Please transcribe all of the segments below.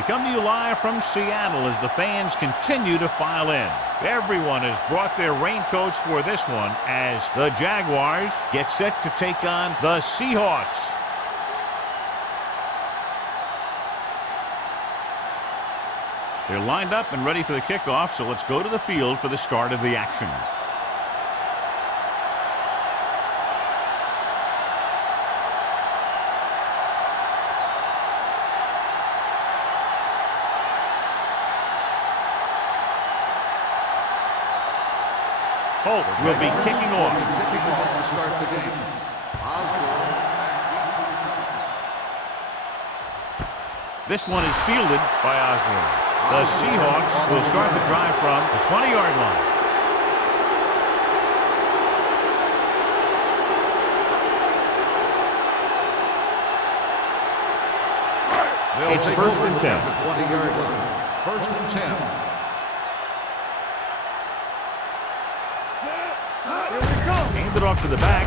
We come to you live from Seattle as the fans continue to file in. Everyone has brought their raincoats for this one as the Jaguars get set to take on the Seahawks. They're lined up and ready for the kickoff, so let's go to the field for the start of the action. Holt will be kicking off. To start the game. This one is fielded by Osborne. The Seahawks will start the drive from the 20-yard line. It's first and 10. The 20-yard line. First and 10. Handed off to the back.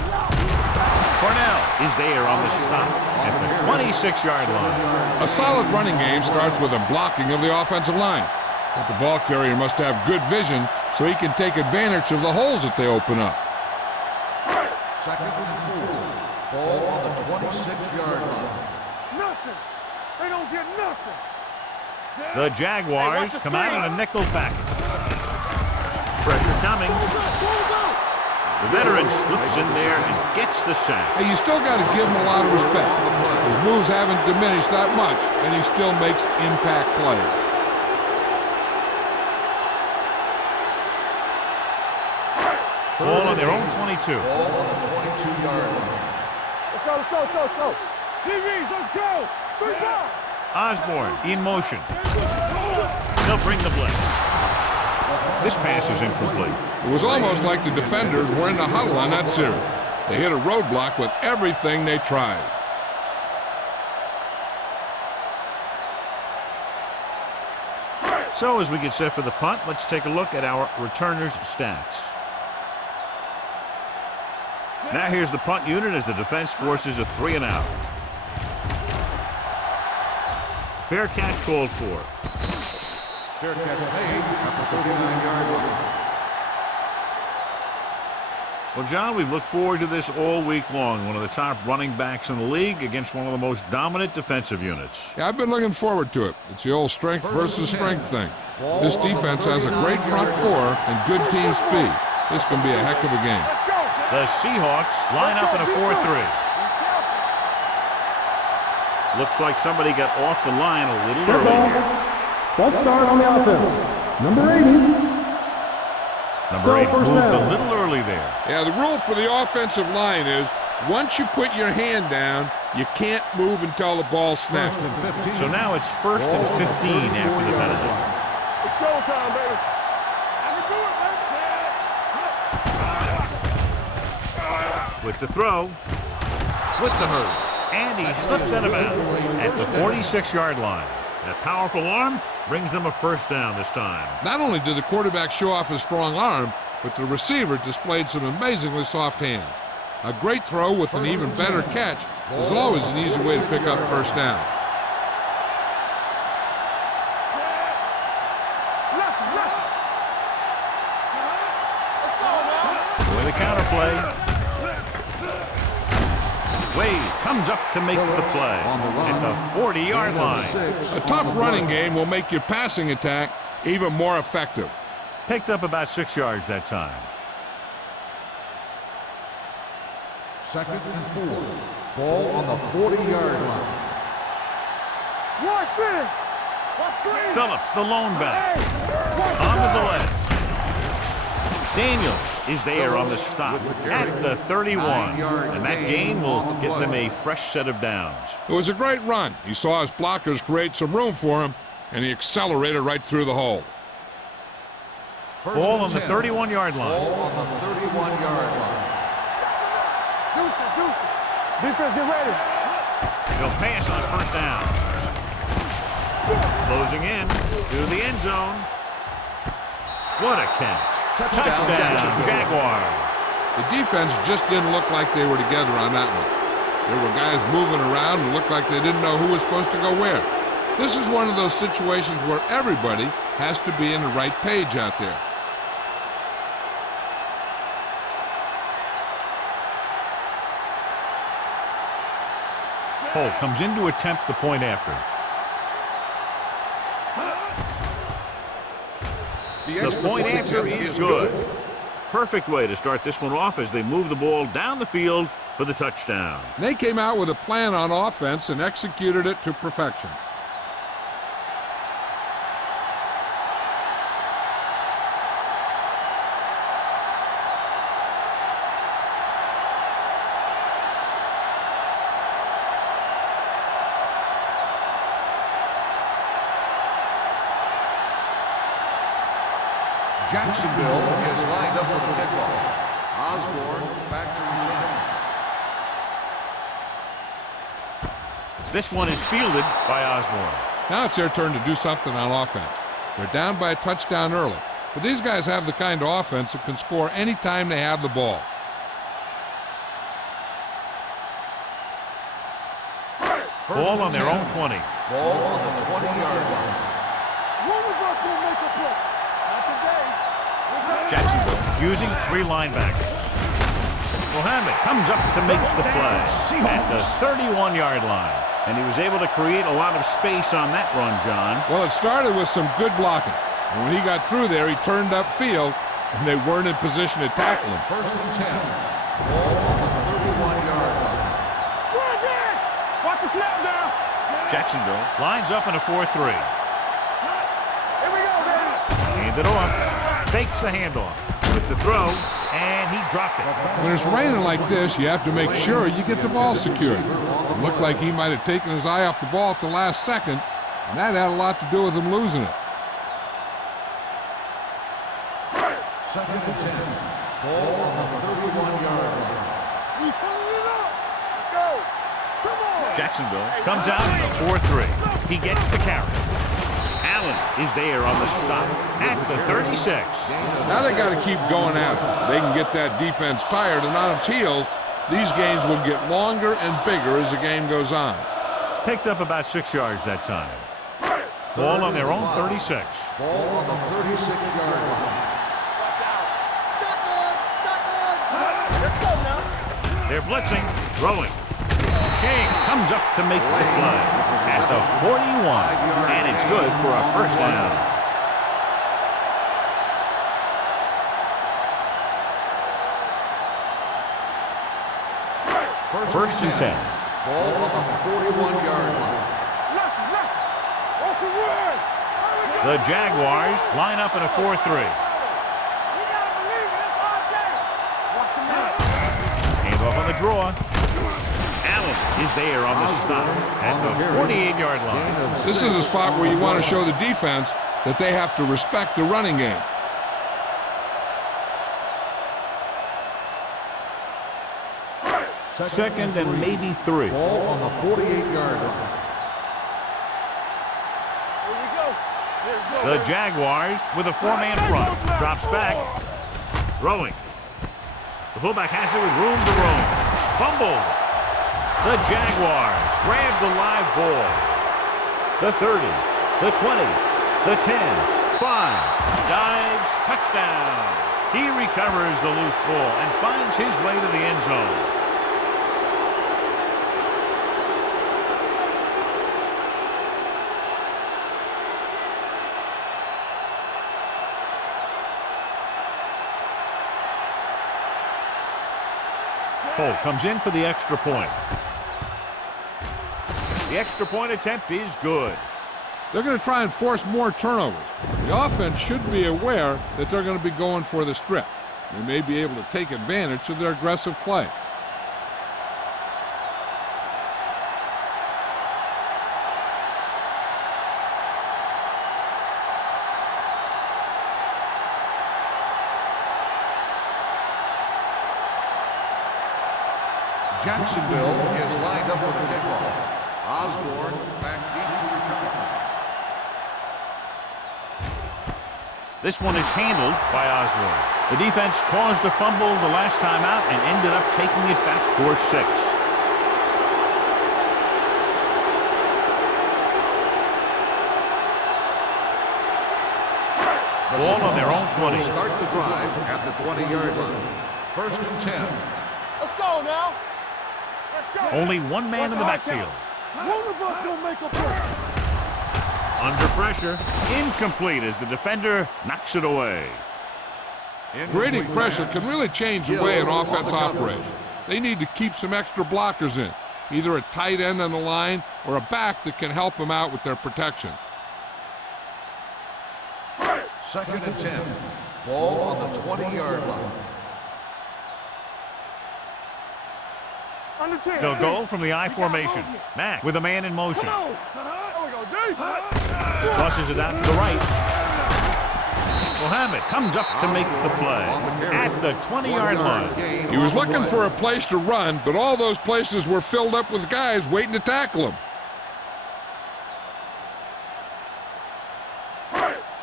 Cornell is there on the stop at the 26-yard line. A solid running game starts with a blocking of the offensive line. But the ball carrier must have good vision so he can take advantage of the holes that they open up. Second and 4. Ball on the 26-yard line. Nothing. They don't get nothing. The Jaguars come out in a nickel package. Pressure coming. The veteran slips in there and gets the sack. Hey, you still got to give him a lot of respect. His moves haven't diminished that much, and he still makes impact plays. Ball on their own 22. Ball on the 22-yard line. Let's go, let's go, let's go, let's go. DBs, let's go. Bring back. Osborne in motion. They'll bring the blitz. This pass is incomplete. It was almost like the defenders were in the huddle on that series. They hit a roadblock with everything they tried. So as we get set for the punt, let's take a look at our returners' stats. Now here's the punt unit as the defense forces a 3-and-out. Fair catch called for. Fair catch made at the 39-yard line. Well, John, we've looked forward to this all week long. One of the top running backs in the league against one of the most dominant defensive units. Yeah, I've been looking forward to it. It's the old strength versus strength thing. This defense has a great front four and good team speed. This can be a heck of a game. The Seahawks line up in a 4-3. Looks like somebody got off the line a little early. Let's start on the offense. Number 80. Number 8 moved a little early there. Yeah, the rule for the offensive line is once you put your hand down, you can't move until the ball snaps. So now it's first and 15 after the penalty. It's showtime, baby. I can do it, man. With the throw. With the hurry. And he slips out of bounds at the 46-yard line. That powerful arm brings them a first down this time. Not only did the quarterback show off his strong arm, but the receiver displayed some amazingly soft hands. A great throw with an even better catch is always an easy way to pick up first down. With a counter play. Wade comes up to make the play at the 40-yard line. A tough running game will make your passing attack even more effective. Picked up about 6 yards that time. Second and 4. Ball on the 40-yard line. Watch it. Phillips, the lone back. On the delay. Daniels is there on the stop at the 31. And that gain will get them a fresh set of downs. It was a great run. He saw his blockers create some room for him, and he accelerated right through the hole. Ball on the 31-yard line. Ball on the 31-yard line. Deuce. Defense, get ready. He'll pass on first down. Closing in to the end zone. What a catch. Touchdown, Jaguars. The defense just didn't look like they were together on that one. There were guys moving around and looked like they didn't know who was supposed to go where. This is one of those situations where everybody has to be in the right page out there. Holt comes in to attempt the point after. The point after is good. Perfect way to start this one off as they move the ball down the field for the touchdown. They came out with a plan on offense and executed it to perfection. Jacksonville is lined up for the kickoff. Osborne back to return. This one is fielded by Osborne. Now it's their turn to do something on offense. They're down by a touchdown early, but these guys have the kind of offense that can score any time they have the ball. Ball on their own 20. Ball on the 20-yard line. One of us will make a play. Not today. Jacksonville using 3 linebackers. Mohammed comes up to make the play at the 31-yard line. And he was able to create a lot of space on that run, John. Well, it started with some good blocking. And when he got through there, he turned upfield, and they weren't in position to tackle him. First and 10. Ball on the 31-yard line. Run, Jack! Watch the snap now. Jacksonville lines up in a 4-3. Here we go, baby. Hand it off. Fakes the handoff. With the throw, and he dropped it. When it's raining like this, you have to make sure you get the ball secured. It looked like he might have taken his eye off the ball at the last second, and that had a lot to do with him losing it. Second and 10. Ball on the 31-yard line. We turning it up. Let's go. Come on. Jacksonville comes out in a 4-3. He gets the carry. Allen is there on the stop at the 36. Now they got to keep going at it. They can get that defense tired and on its heels. These games will get longer and bigger as the game goes on. Picked up about 6 yards that time. Ball on their own 36. Ball on the 36-yard line. Let's go now. They're blitzing, throwing. King comes up to make the play at the 41, and it's good for a first down. First and 10. Ball on the 41-yard line. Left. Off the run. The Jaguars line up in a 4-3. We gotta believe it. It's all day. Watch him out. Handoff on the draw. Allen is there on the stop at the 48-yard line. This is a spot where you want to show the defense that they have to respect the running game. Second and maybe 3. Ball on the 48-yard line. Here we go. The Jaguars with a 4-man front. Drops back. Throwing. The fullback has it with room to roam. Fumble. The Jaguars grab the live ball. The 30, the 20, the 10, 5. Dives, touchdown. He recovers the loose ball and finds his way to the end zone. Holt comes in for the extra point. The extra point attempt is good. They're going to try and force more turnovers. The offense should be aware that they're going to be going for the strip. They may be able to take advantage of their aggressive play. Jacksonville is lined up for the kickoff. Osborne back deep to return. This one is handled by Osborne. The defense caused a fumble the last time out and ended up taking it back for 6. 2 Ball on their own 20. Start the drive at the 20-yard line. 1st and 10. Let's go now. Only one man in the backfield. One of us will make a play. Under pressure. Incomplete as the defender knocks it away. Grading pressure can really change the way an offense operates. They need to keep some extra blockers in, either a tight end on the line or a back that can help them out with their protection. 2nd and 10. Ball on the 20-yard line. They'll go from the I formation. Mack with a man in motion. Tosses it out to the right. Mohammed comes up to make the play at the 20-yard line. He was looking for a place to run, but all those places were filled up with guys waiting to tackle him.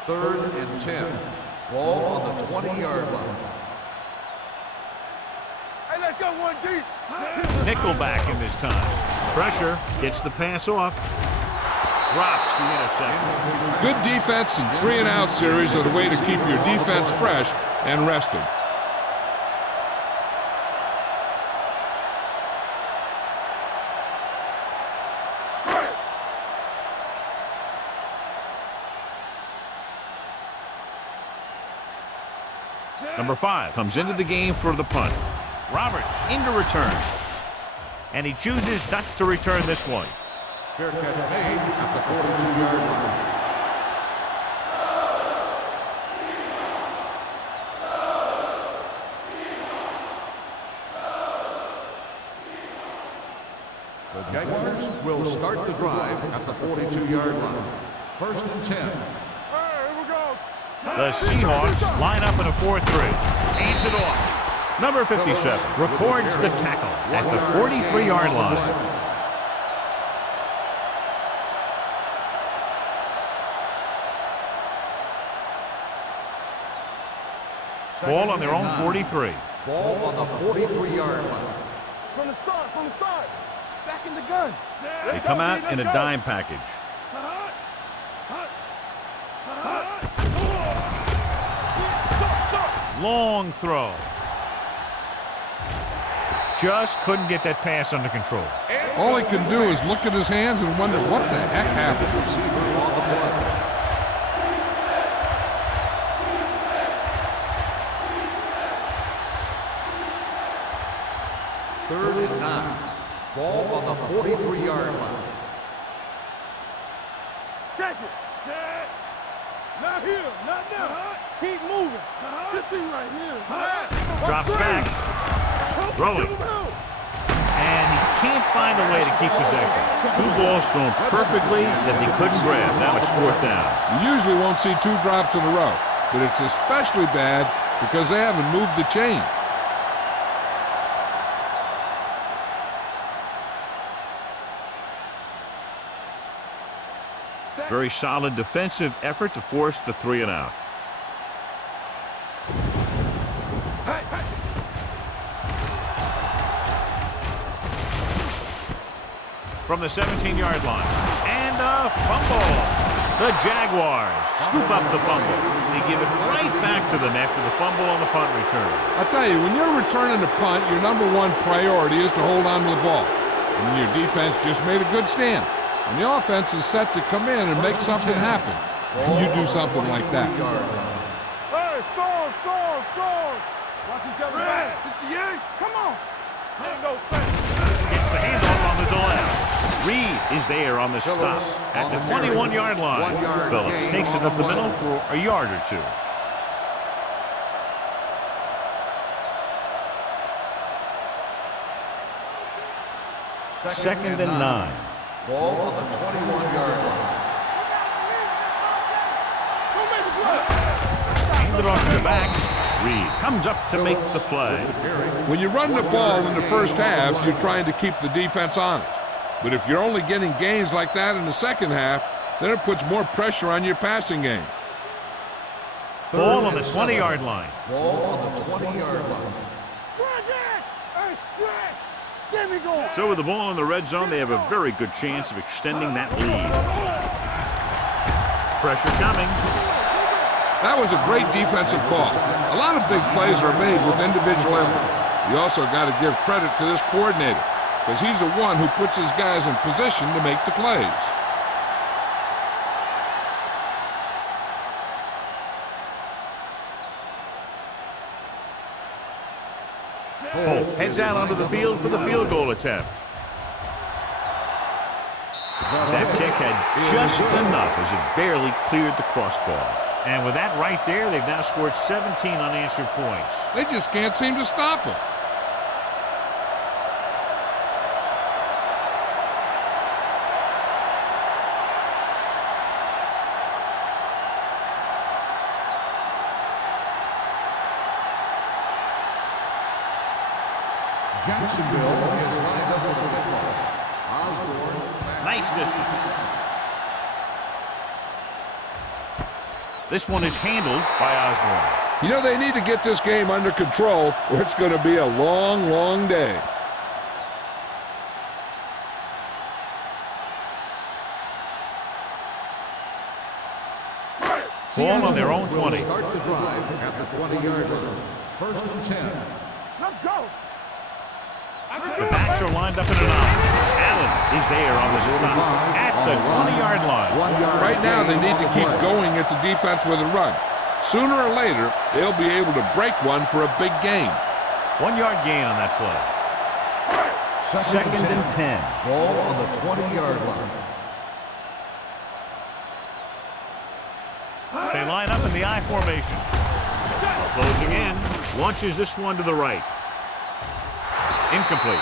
3rd and 10. Ball on the 20-yard line. Hey, let's go one deep. Nickelback in this time. Pressure gets the pass off. Drops the interception. Good defense and 3-and-out series are the way to keep your defense fresh and rested. Number 5 comes into the game for the punt. Roberts into return. And he chooses not to return this one. Fair catch made at the 42-yard line. The Jaguars will start the drive at the 42-yard line. 1st and 10. Hey, here we go. The Seahawks line up in a 4-3. Hands it off. Number 57 records the tackle at the 43-yard line. Ball on their own 43. Ball on the 43-yard line. From the start. Back in the gun. They come out in a dime package. Long throw. Just couldn't get that pass under control. All he can do is look at his hands and wonder what the heck happened. Receiver on the play. Third and 9. Ball on the 43-yard line. Check it. Not here. Not now. Keep moving. This thing right here. Drops back. Throwing. And he can't find a way to keep possession. 2 balls thrown perfectly that they couldn't grab. Now it's 4th down. You usually won't see 2 drops in a row, but it's especially bad because they haven't moved the chain. Very solid defensive effort to force the 3-and-out. From the 17-yard line. And a fumble. The Jaguars scoop up the fumble. They give it right back to them after the fumble on the punt return. I'll tell you, when you're returning a punt, your number 1 priority is to hold on to the ball. And your defense just made a good stand. And the offense is set to come in and make something happen. And you do something like that. Hey, score. Watch each other back. 58. Come on. Gets the handoff on the delay. Reed is there on the stop at the 21-yard line. Phillips takes it up the middle for a yard or 2. Second and 9. Ball on the 21-yard line. Hand it off to the back. Reed comes up to make the play. When you run the ball in the first half, you're trying to keep the defense honest. But if you're only getting gains like that in the second half, then it puts more pressure on your passing game. Ball on the 20-yard line. Ball on the 20-yard line. So with the ball in the red zone, they have a very good chance of extending that lead. Pressure coming. That was a great defensive call. A lot of big plays are made with individual effort. You also got to give credit to this coordinator, because he's the one who puts his guys in position to make the plays. Holt heads out onto the field for the field goal attempt. That kick had just enough as it barely cleared the crossbar. And with that right there, they've now scored 17 unanswered points. They just can't seem to stop him. Jacksonville is lined up with the football. Osborne. Nice distance. This one is handled by Osborne. You know, they need to get this game under control, or it's going to be a long, long day. Ball on their own 20. Start the drive at the 20-yard line. First and 10. Let's go. The backs are lined up in an eye. Allen is there on the stop at the 20-yard line. Right now, they need to keep going at the defense with a run. Sooner or later, they'll be able to break one for a big gain. 1 yard gain on that play. Second and 10. Ball on the 20-yard line. They line up in the I formation. Closing in. Launches this one to the right. Incomplete.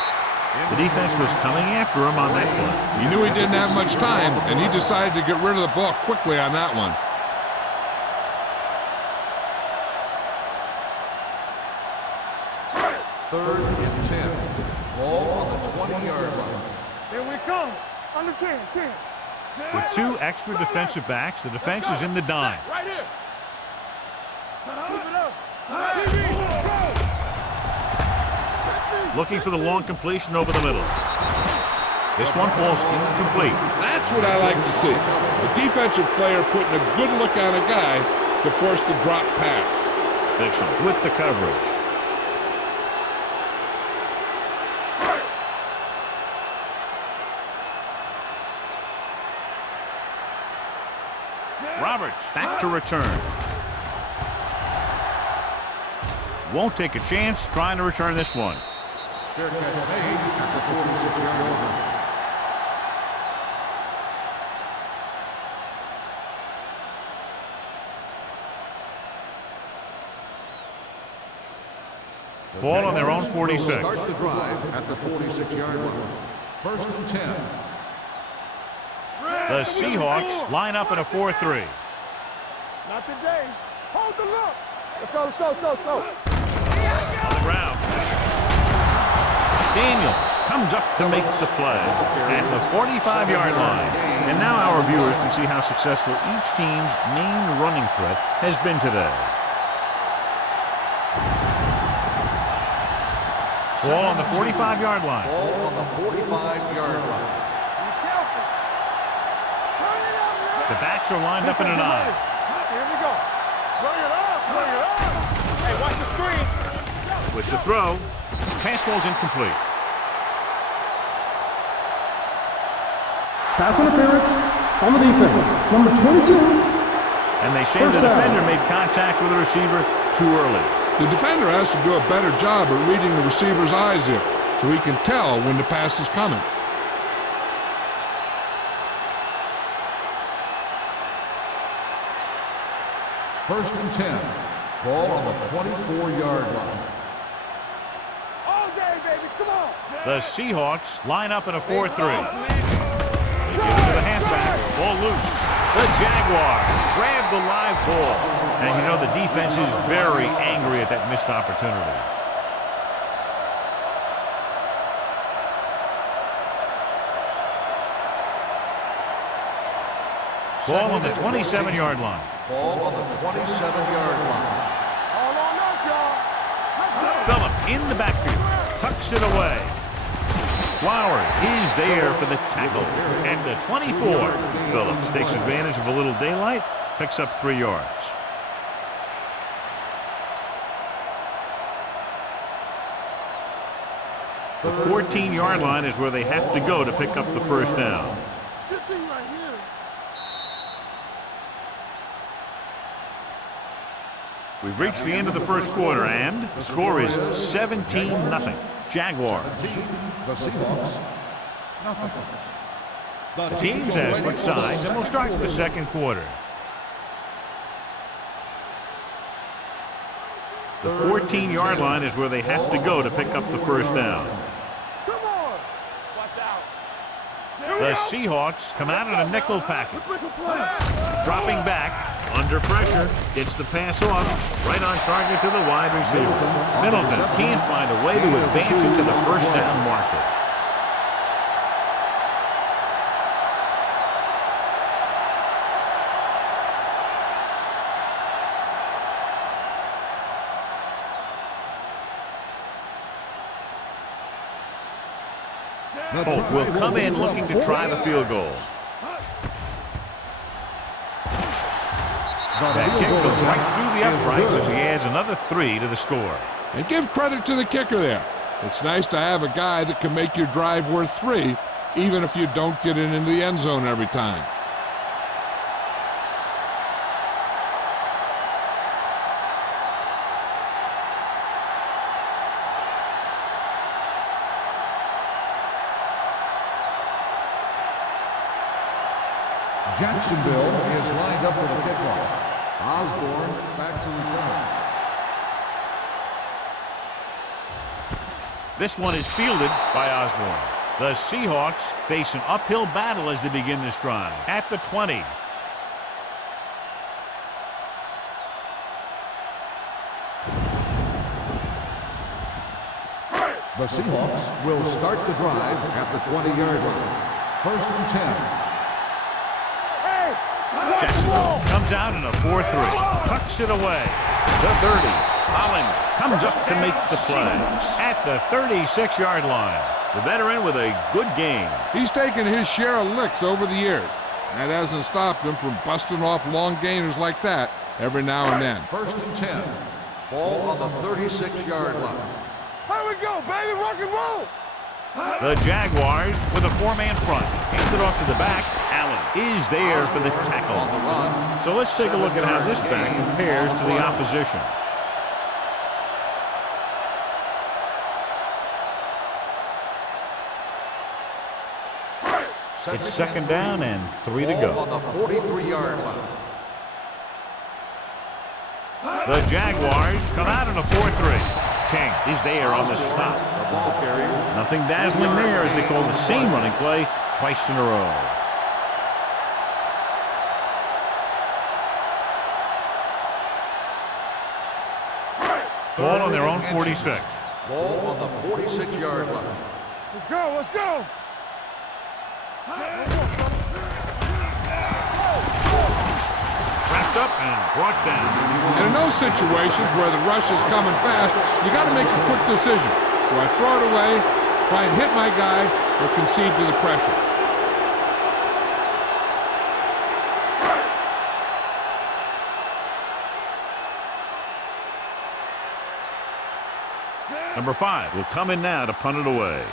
The defense was coming after him on that play. He knew he didn't have much time, and he decided to get rid of the ball quickly on that one. Third and 10. Ball on the 20-yard line. Here we come. Under 10, 10. With 2 extra defensive backs, the defense is in the dime. Right here. Keep it up. Go. Looking for the long completion over the middle. This one falls incomplete. That's what I like to see. A defensive player putting a good look on a guy to force the drop pass. Mitchell with the coverage. Roberts back to return. Won't take a chance trying to return this one. Fair catch made at the 46-yard line. Ball on their own 46. Start the drive at the 46-yard line. First and 10. The Seahawks line up in a 4-3. Not today. Hold the look. Let's go, let's go, let's go, let's go. On the ground. Daniels comes up to make the play at the 45-yard line. And now our viewers can see how successful each team's main running threat has been today. Ball on the 45-yard line. Ball on the 45-yard line. Be careful. Turn it up, man. The backs are lined up in an eye. Here we go. Bring it up, bring it up. Hey, watch the screen. With the throw, pass falls incomplete. Pass interference on the defense. Number 22. And they say First the down. defender made contact with the receiver too early. The defender has to do a better job at reading the receiver's eyes here, so he can tell when the pass is coming. First and 10. Ball on the 24-yard line. All day, baby, come on. The Seahawks line up in a 4-3. They give it to the halfback. Ball loose. The Jaguars grab the live ball. And you know the defense is very angry at that missed opportunity. Ball on the 27-yard line. Ball on the 27-yard line. All on us, y'all. Phillip in the backfield. Tucks it away. Flowers is there for the tackle. And the 24. Phillips takes advantage of a little daylight. Picks up 3 yards. The 14-yard line is where they have to go to pick up the first down. This thing right here. We've reached the end of the first quarter, and the score is 17-0. Jaguars. The Seahawks, nothing. The teams have switched sides, and we'll start the second quarter. The 14-yard line is where they have to go to pick up the first down. Come on. Watch out. The Seahawks come out in a nickel package. Let's make a play. Dropping back, under pressure, gets the pass off, right on target to the wide receiver. Middleton can't find a way to advance it to the first down marker. Holt will come in looking to try the field goal. That kick goes right through the uprights as he adds another 3 to the score. And give credit to the kicker there. It's nice to have a guy that can make your drive worth 3, even if you don't get it into the end zone every time. Jacksonville is lined up for the kickoff. Osborne back to return. This one is fielded by Osborne. The Seahawks face an uphill battle as they begin this drive. At the 20. The Seahawks will start the drive at the 20-yard line. 1st and 10. Jacksonville comes out in a 4-3. Tucks it away. The 30. Holland comes up to make the play. At the 36-yard line. The veteran with a good game. He's taken his share of licks over the years. That hasn't stopped him from busting off long gainers like that every now and then. 1st and 10. Ball on the 36-yard line. Here we go, baby. Rock and roll. The Jaguars with a 4-man front. Handed off to the back. Allen is there for the tackle. On the run. So let's take a look at how this back compares to the opposition. It's 2nd down and 3 to go. On the 43-yard line. The Jaguars come out in a 4-3. King is there on the stop. The ball carrier. Nothing dazzling there as they call the same running play twice in a row. Ball on their own 46. Ball on the 46-yard line. Let's go. Let's go. Wrapped up and brought down. And in those situations where the rush is coming fast, you got to make a quick decision. Do I throw it away, try and hit my guy, or concede to the pressure? Number 5 will come in now to punt it away.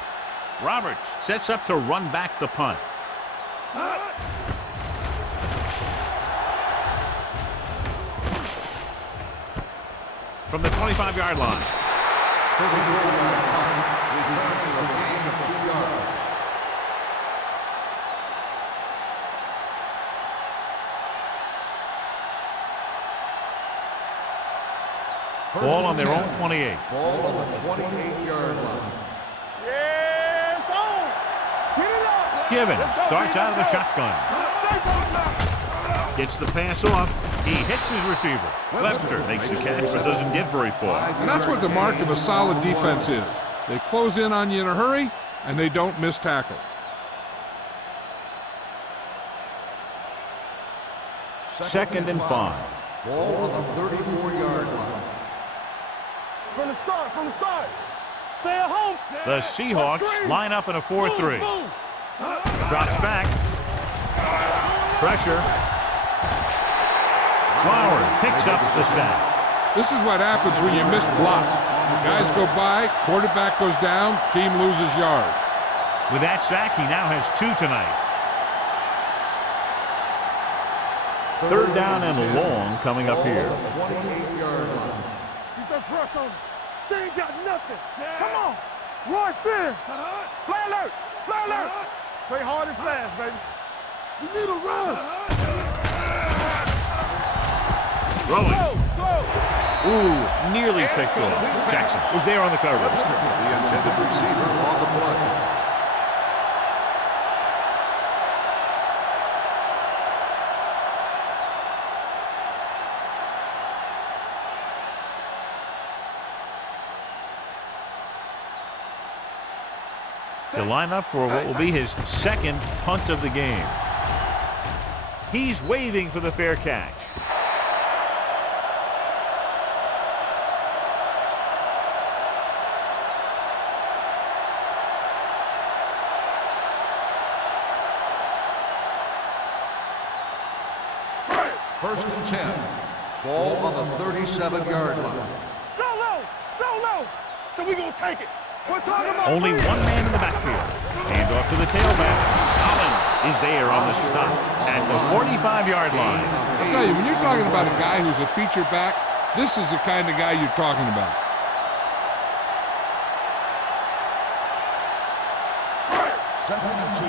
Roberts sets up to run back the punt. From the 25-yard line. 34-yard punt. Return to a gain of 2 yards. Ball on their own 28. Ball on the 28-yard line. Yeah, it's on. Get it up. Givens starts out of the shotgun. Gets the pass off. He hits his receiver. Webster makes the catch but doesn't get very far. And that's what the mark of a solid defense is. They close in on you in a hurry, and they don't miss tackle. Second and 5. Ball on the 34-yard line. From the start. Stay at home. The Seahawks line up in a 4-3. Drops back. Pressure. Flowers picks up the sack. This is what happens when you miss blocks. Guys go by, quarterback goes down, team loses yards. With that sack, he now has 2 tonight. Third down and long coming up here. 28-yard line. Keep that press on them. They ain't got nothing. Come on. Rush in. Play alert. Play alert. Play hard and fast, baby. We need a rush. Throwing. Throw. Ooh, nearly picked off. Jackson was there on the coverage. The intended receiver on the play. To line up for what will be his second punt of the game. He's waving for the fair catch. First and 10. Ball on the 37-yard line. So low. So we gonna take it. We're talking about Only one man in the backfield. Hand off to the tailback. Allen is there on the stop at the 45-yard line. I'll tell you, when you're talking about a guy who's a feature back, this is the kind of guy you're talking about. Second and 2.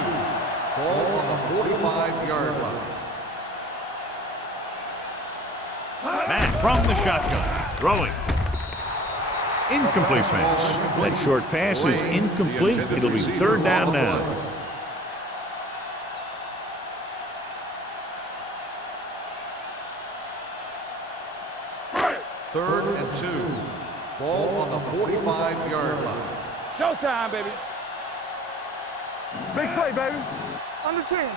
Ball on the 45-yard line. Matt from the shotgun. Throwing. Incomplete pass. That short pass is incomplete. It'll be third down now. Third and 2. Ball on the 45-yard line. showtime, baby. Big play, baby. Under 10.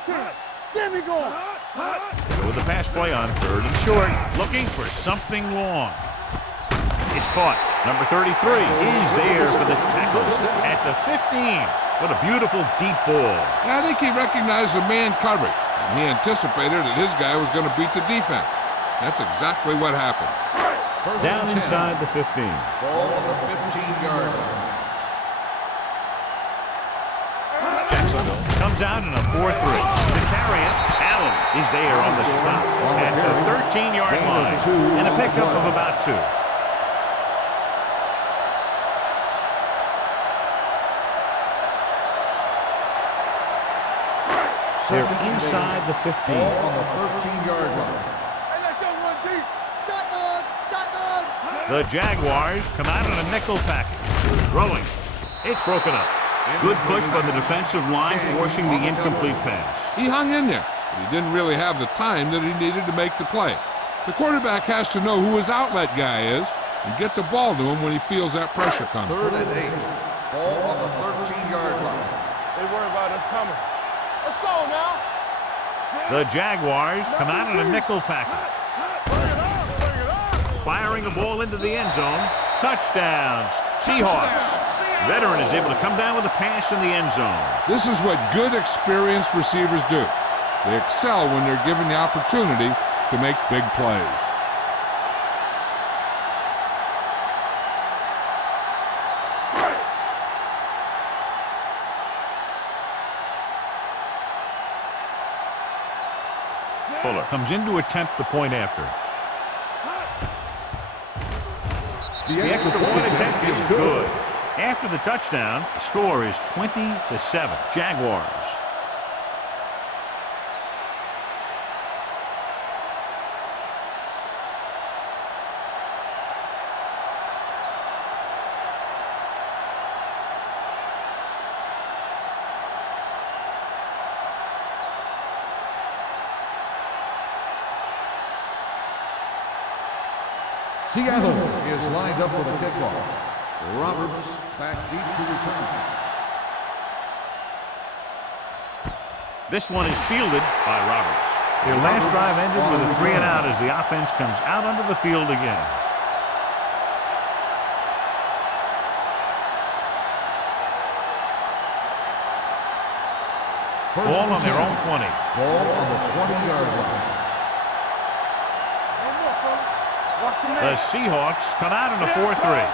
Get me going. Go with the pass play on third and short. Looking for something long. It's caught. Number 33 is there for the tackle at the 15. What a beautiful deep ball. I think he recognized the man coverage, and he anticipated that his guy was going to beat the defense. That's exactly what happened. First Down and 10. inside the 15. Ball on the 15-yard line. Jacksonville comes out in a 4-3. To carry it, Allen is there on the stop at the 13-yard line. And a pickup of about 2. They're inside the 15. Ball on the 13-yard line. Hey, let's go run deep. Shotgun. The Jaguars come out in a nickel package. Throwing. It's broken up. Good push by the defensive line, forcing the incomplete pass. He hung in there, but he didn't really have the time that he needed to make the play. The quarterback has to know who his outlet guy is and get the ball to him when he feels that pressure coming. Third and 8. Ball on the 13-yard line. They worry about us coming. Let's go now. The Jaguars come out in a nickel package. Bring it on. Firing the ball into the end zone. Touchdowns. Seahawks. Veteran is able to come down with a pass in the end zone. This is what good, experienced receivers do. They excel when they're given the opportunity to make big plays. Fuller comes in to attempt the point after. The extra point attempt is good. After the touchdown, the score is 20-7. Jaguars. Seattle is lined up for the kickoff. Roberts back deep to return. This one is fielded by Roberts. Their last drive ended with a 3-and-out as the offense comes out onto the field again. Ball on their own 20. Ball on the 20-yard line. The Seahawks come out in a 4-3.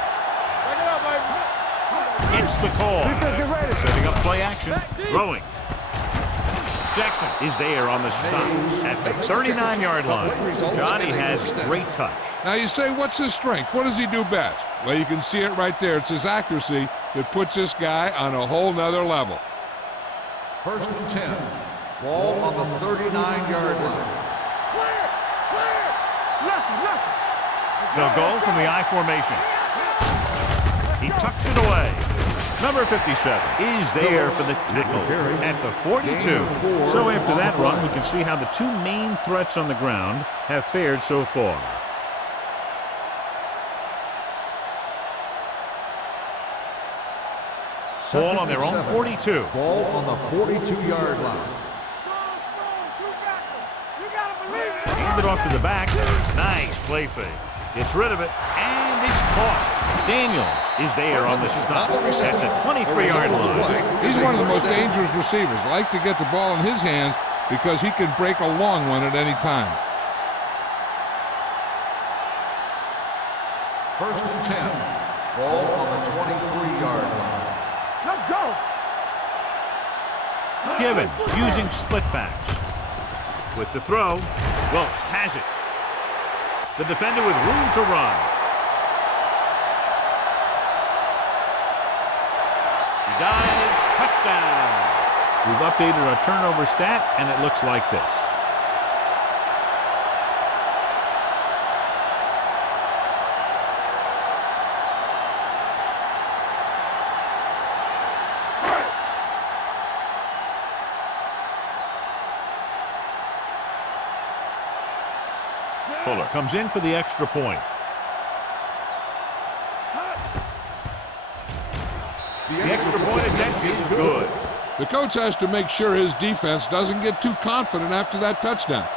gets the call. Defense, get ready. Setting up play action. Throwing. Jackson is there on the stop at the 39-yard line. Johnny has great touch. Now you say, what's his strength? What does he do best? Well, you can see it right there. It's his accuracy that puts this guy on a whole nother level. 1st and 10. Ball on the 39-yard line. Clear! Clear! Lefty! They'll go from the I formation. He tucks it away. Number 57 is there for the tackle at the 42. So after that run, we can see how the two main threats on the ground have fared so far. Ball on their own 42. Ball on the 42-yard line. Hand it off to the back. Nice play fake. Gets rid of it, and it's caught. Daniels is there on the stop. That's a 23-yard line. He's one of the most dangerous receivers. Like to get the ball in his hands because he can break a long one at any time. 1st and 10. Ball on the 23-yard line. Let's go! Gibbons using split backs. With the throw, Wilkes has it. The defender with room to run. He dives, touchdown. We've updated our turnover stat, and it looks like this. Fuller comes in for the extra point. The extra point attempt is good. The coach has to make sure his defense doesn't get too confident after that touchdown.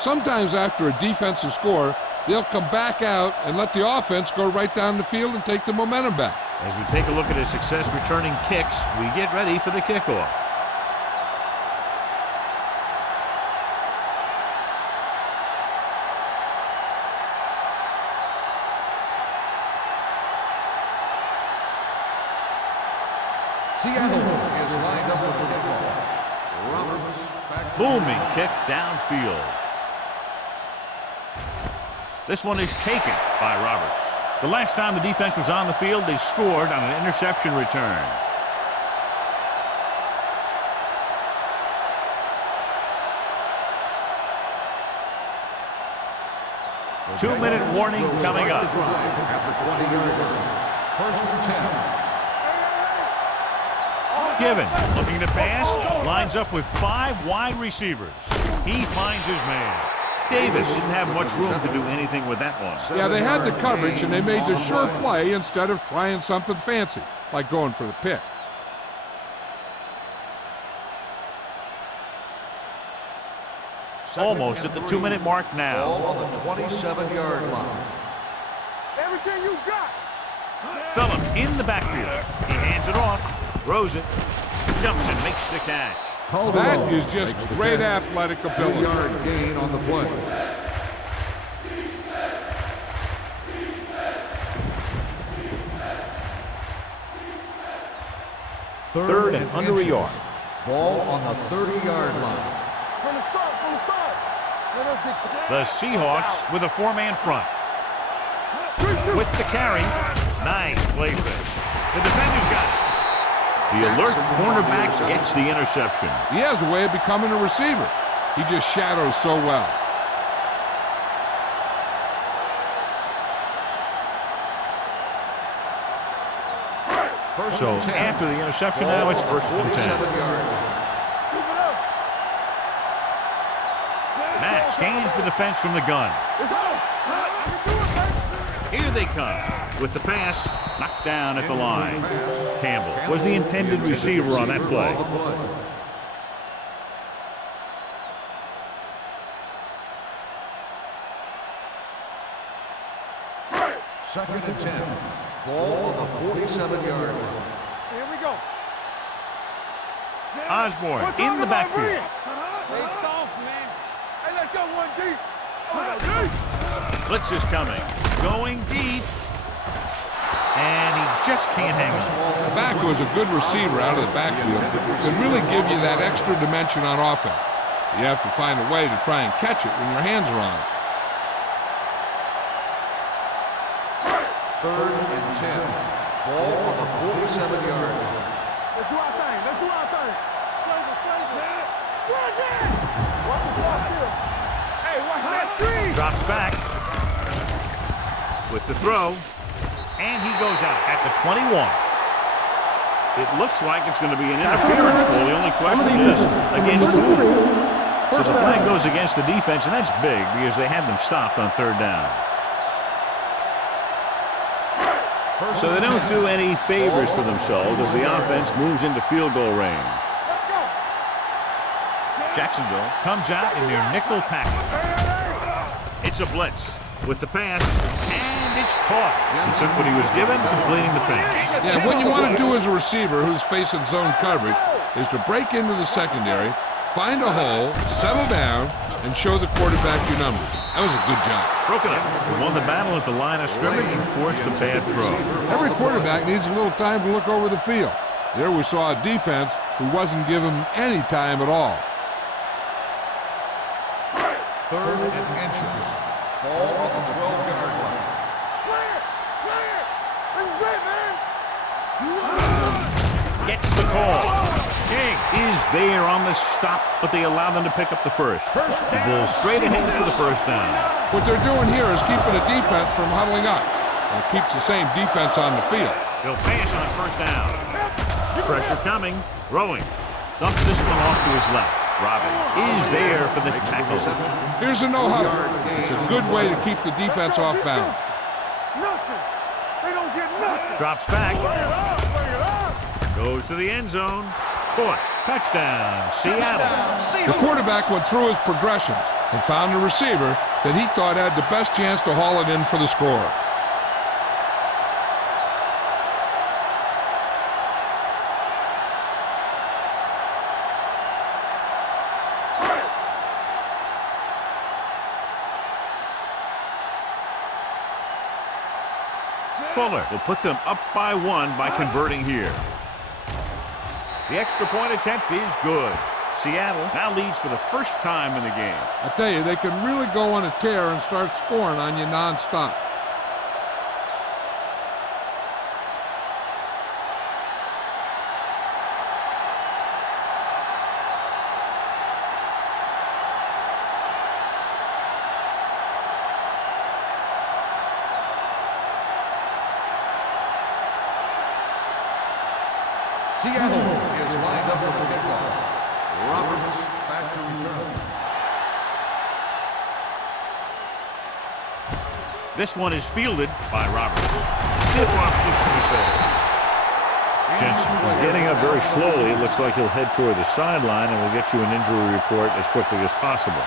Sometimes after a defensive score, they'll come back out and let the offense go right down the field and take the momentum back. As we take a look at his success returning kicks, we get ready for the kickoff. Seattle is lined up for the kickoff. Roberts back. Booming kick downfield. This one is taken by Roberts. The last time the defense was on the field, they scored on an interception return. Two-minute warning coming up. At the 20-yard line. 1st and 10. Gibbons looking to pass, lines up with 5 wide receivers. He finds his man. Davis didn't have much room to do anything with that one. Yeah, they had the coverage, and they made the sure play instead of trying something fancy, like going for the pick. Almost at the 2-minute mark now. Ball on the 27-yard line. Everything you got! Phillip in the backfield. He hands it off, throws it, jumps and makes the catch. That is just great athletic ability. 2-yard gain on the play. Third and under a yard. Ball on the 30-yard line. From the start! Let us get The Seahawks with a 4-man front. With the carry. Nice play fake. The defender's got it. The alert cornerback gets the interception. He has a way of becoming a receiver. He just shadows so well. So after the interception, now it's 1st and 10. Matt scans the defense from the gun. Here they come with the pass, knocked down at the line. Campbell was the intended receiver on that play. Second and 10. Ball on the 47-yard line. Here we go. Osborne in the backfield. Stay soft, man. Hey, let's go 1 deep. Oh, deep. Blitz is coming. Going deep. And he just can't hang it. The back was a good receiver out of the backfield. Could really give you that extra dimension on offense. You have to find a way to try and catch it when your hands are on it. 3rd and 10. Ball on the 47-yard line. Let's do our thing. Let's do our thing. Hey, watch that screen. Drops back with the throw. And he goes out at the 21. It looks like it's going to be an interference goal. The only question is against who? So the flag goes against the defense, and that's big because they had them stopped on 3rd down. So they don't do any favors for themselves as the offense moves into field goal range. Jacksonville comes out in their nickel package. It's a blitz with the pass, and it's caught. He took what he was given, completing the pass. Yeah, what you want to do as a receiver who's facing zone coverage is to break into the secondary, find a hole, settle down, and show the quarterback your numbers. That was a good job. Broken up. He won the battle at the line of scrimmage and forced a bad throw. Every quarterback needs a little time to look over the field. There we saw a defense who wasn't given any time at all. 3rd and inches. Ball on the 12-yard line. Clear! Clear! This is it, man! Gets the call. King is there on the stop, but they allow them to pick up the first. The Bulls straight ahead for the first down. What they're doing here is keeping the defense from huddling up. And it keeps the same defense on the field. He'll pass on 1st down. Pressure coming. Throwing. Dumps this one off to his left. Robbins is there for the tackle. Here's a no-huddle. It's a good way to keep the defense off balance. Nothing. They don't get nothing. Drops back. Bring it up. Goes to the end zone. Caught. Touchdown, Seattle. The quarterback went through his progressions and found a receiver that he thought had the best chance to haul it in for the score. Fuller will put them up by 1 by converting here. The extra point attempt is good. Seattle now leads for the first time in the game. I tell you, they can really go on a tear and start scoring on you nonstop. Seattle is lined up for the kickoff. Roberts back to return. This one is fielded by Roberts. Stiff arm keeps him at bay. Jensen is getting up very slowly. It looks like he'll head toward the sideline, and we'll get you an injury report as quickly as possible.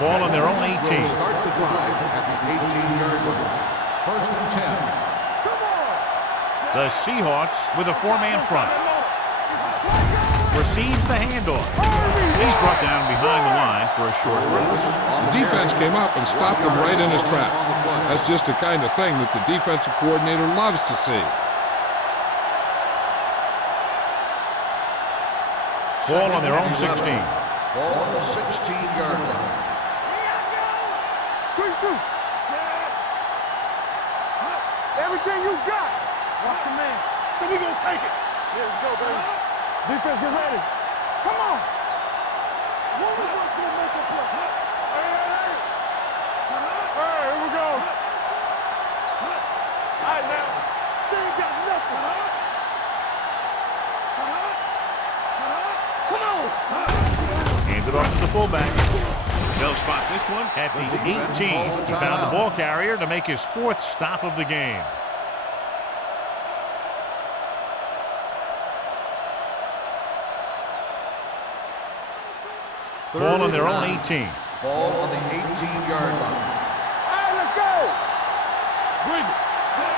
Ball on their own 18. Start the drive at the 18-yard line. 1st and 10. The Seahawks with a 4-man front. Receives the handoff. He's brought down behind the line for a short rest. The defense came up and stopped him right in his track. That's just the kind of thing that the defensive coordinator loves to see. Ball on their own 16. Ball on the 16-yard line. Quick shoot. Everything you got. Watch your man. So we gonna take it. Here we go, baby. Defense, get ready. Come on. What we want to make a play? Hey, here we go. All right, now. They ain't got nothing. Come on. Hands it off to the fullback. They'll spot this one at the 18. He found the ball carrier to make his 4th stop of the game. Ball on their own 18. Ball on the 18-yard line. All right, let's go.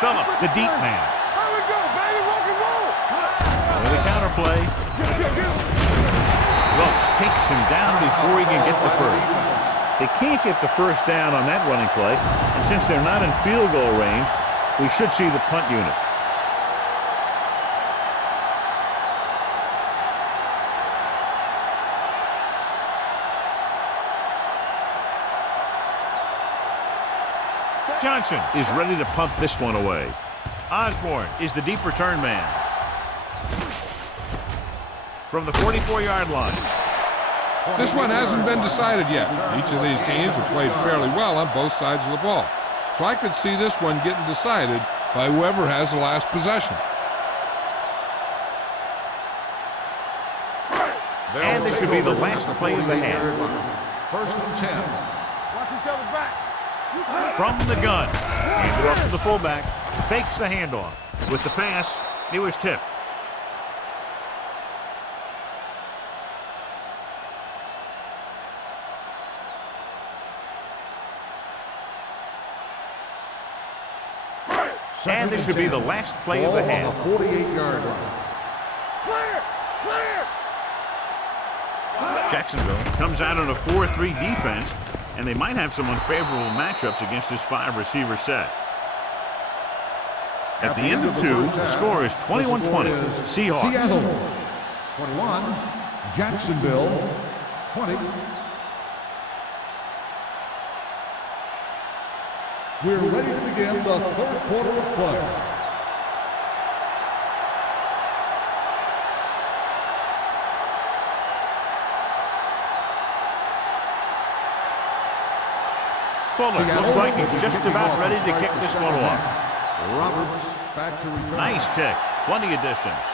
Phillips, the deep man. Here we go, baby. Rock and roll. With a counter play. Phillips takes him down before he can get the first. They can't get the first down on that running play, and since they're not in field goal range, we should see the punt unit. Johnson is ready to punt this one away. Osborne is the deep return man. From the 44-yard line. This one hasn't been decided yet. Each of these teams have played fairly well on both sides of the ball. So I could see this one getting decided by whoever has the last possession. And this should be the last play of the half. First and 10. Watch each other back. From the gun. Handed off to the fullback. Fakes the handoff. With the pass, it was tipped. And this should be the last play of the half. 48-yard line. Clear! Clear! Jacksonville comes out in a 4-3 defense, and they might have some unfavorable matchups against this 5-receiver set. At the end of 2, the score is 21-20. Seahawks. Seattle 21, Jacksonville 20. We're ready to begin the third quarter of play. Fuller looks like he's just about ready to kick this one off. Roberts back to return. Nice kick. Plenty of distance.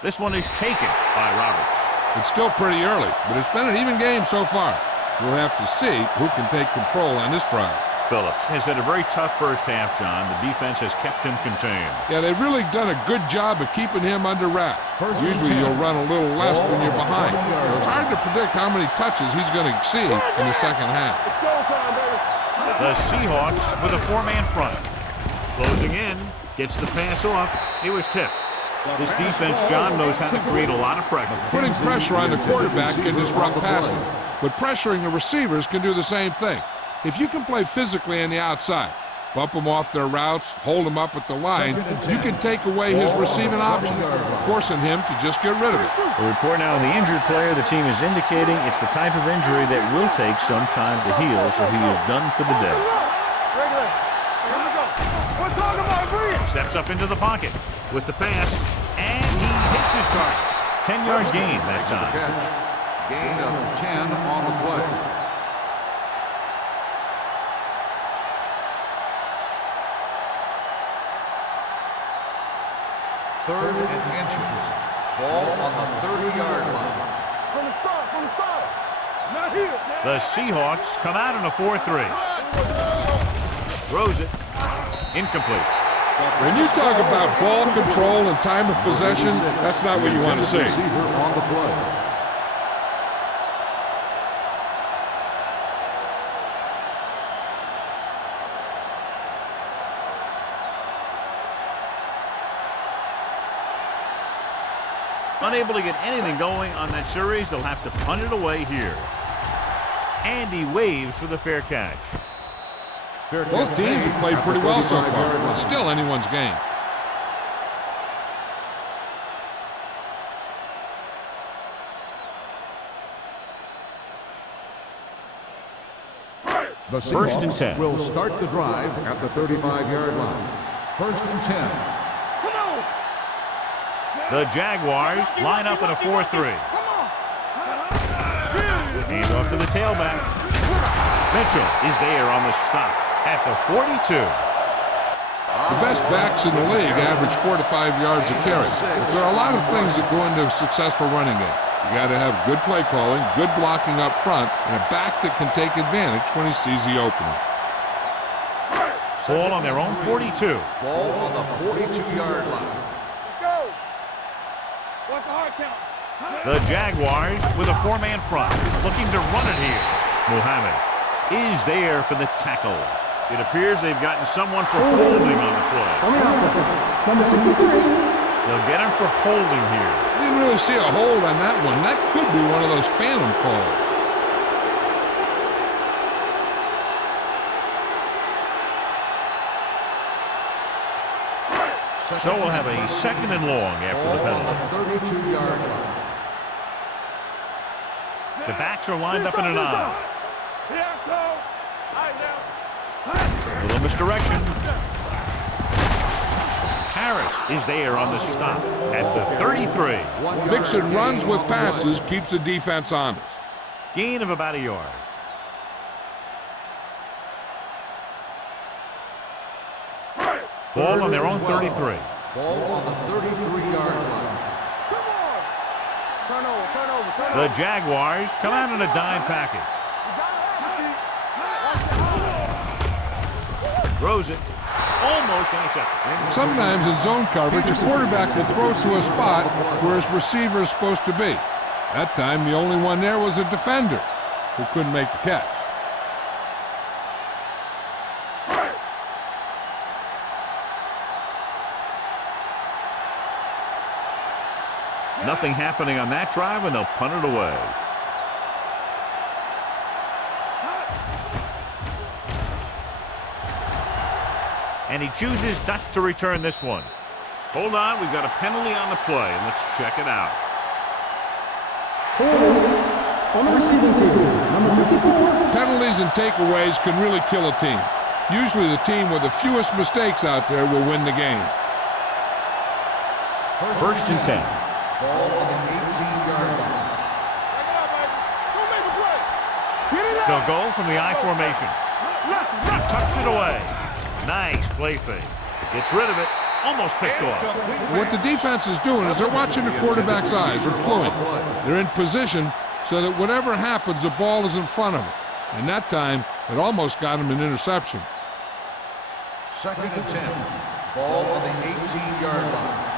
This one is taken by Roberts. It's still pretty early, but it's been an even game so far. We'll have to see who can take control on this drive. Phillips has had a very tough first half, John. The defense has kept him contained. Yeah, they've really done a good job of keeping him under wraps. Usually you'll run a little less when you're behind. So it's hard to predict how many touches he's going to see in the second half. It's showtime, baby. The Seahawks with a 4-man front. Closing in, gets the pass off. It was tipped. This defense, John, knows how to create a lot of pressure. Putting pressure on the quarterback can disrupt passing, but pressuring the receivers can do the same thing. If you can play physically on the outside, bump them off their routes, hold them up at the line, you can take away his receiving options, forcing him to just get rid of it. A report now on the injured player. The team is indicating it's the type of injury that will take some time to heal, so he is done for the day. Regulate. Here we go. We're talking about breathe. Steps up into the pocket with the pass, and he hits his target. 10 yards gain that time. Gain of 10 on the play. Third and inches. Ball on the 30-yard line. From the start. Not here. The Seahawks come out in a 4-3. Throws it. Incomplete. When you talk about ball control and time of possession, that's not what you want to see. Receiver on the play. Unable to get anything going on that series, they'll have to punt it away here. And he waves for the fair catch. Both teams have played pretty well so far. It's still anyone's game. The First and 10. Will start the drive at the 35-yard line. First and 10. Come on. The Jaguars line up in a 4-3. Come on. Hand off to the tailback. Mitchell is there on the stop at the 42. The best backs in the league average 4 to 5 yards a carry. But there are a lot of things that go into a successful running game. You got to have good play calling, good blocking up front, and a back that can take advantage when he sees the opening. Ball on their own 42. Ball on the 42-yard line. Let's go. What's the hard count? The Jaguars with a 4-man front, looking to run it here. Muhammad is there for the tackle. It appears they've gotten someone for holding on the play. On the offense, number 63, They'll get him for holding here. Didn't really see a hold on that one. That could be one of those phantom calls. So we'll have a second and long after the penalty. 32-yard line. The backs are lined up in an I. A little misdirection. Harris is there on the stop at the 33. Mixing runs with passes keeps the defense honest. Gain of about a yard. Ball on their own 33. Ball on the 33-yard line. The Jaguars come out in a dime package. Throws it. Almost intercepted. Sometimes in zone coverage, a quarterback will throw to a spot where his receiver is supposed to be. That time, the only one there was a defender who couldn't make the catch. Nothing happening on that drive, and they'll punt it away. And he chooses not to return this one. Hold on, we've got a penalty on the play. Let's check it out. On the receiving team, number 54. Penalties and takeaways can really kill a team. Usually the team with the fewest mistakes out there will win the game. First and 10. Ball on the 18-yard line. They'll go from the I formation. He tucks it away. Nice play fake. Gets rid of it. Almost picked off. What the defense is doing is they're watching the quarterback's eyes, or cluing. They're in position so that whatever happens, the ball is in front of them. And that time, it almost got him an interception. Second and 10. Ball on the 18-yard line.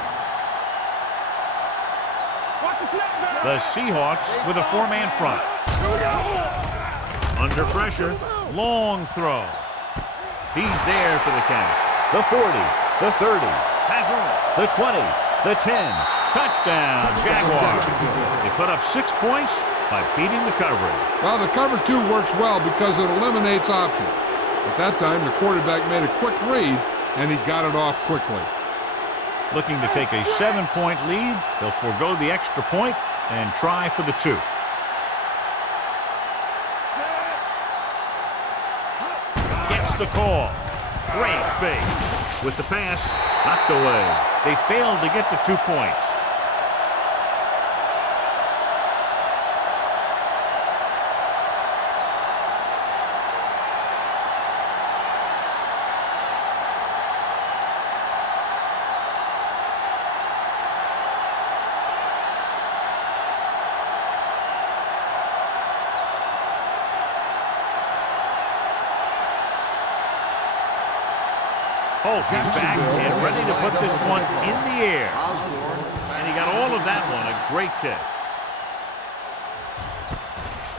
The Seahawks with a four-man front. Under pressure. Long throw. He's there for the catch. The 40. The 30. Has room. The 20. The 10. Touchdown, Jaguars. They put up 6 points by beating the coverage. Well, the cover 2 works well because it eliminates options. At that time, the quarterback made a quick read, and he got it off quickly. Looking to take a 7-point lead. They'll forego the extra point and try for the 2. Gets the call. Great fake. With the pass, knocked away. They failed to get the 2 points. Holt is back and ready to put this one in the air. And he got all of that one. A great kick.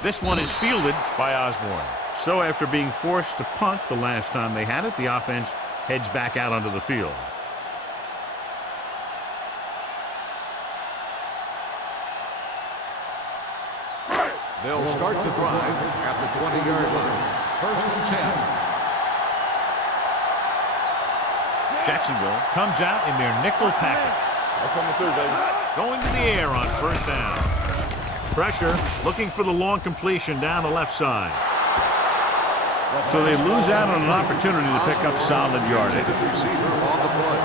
This one is fielded by Osborne. So after being forced to punt the last time they had it, the offense heads back out onto the field. They'll start the drive at the 20-yard line. First and 10. Jacksonville comes out in their nickel package. Going to the air on first down. Pressure, looking for the long completion down the left side. So they lose out on an opportunity to pick up solid yardage. Receiver on the play.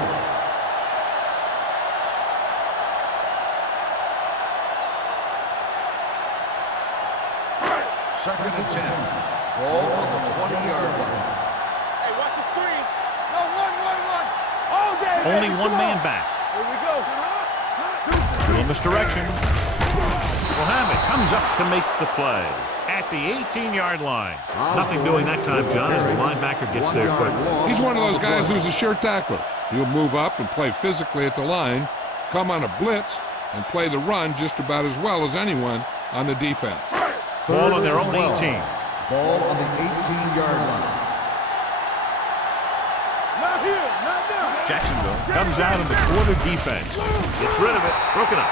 Second and 10. Ball on the 20-yard line. Hey, watch the screen. No, run. All day. Only one man back. Here we go. Little misdirection. Mohammed comes up to make the play at the 18-yard line. Nothing doing that time, John, as the linebacker gets there quickly. He's one of those guys who's a sure tackler. He'll move up and play physically at the line, come on a blitz, and play the run just about as well as anyone on the defense. Ball on their own 18. Ball on the 18-yard line. Not here, not there. Jacksonville comes out in the quarter defense. Gets rid of it. Broken up.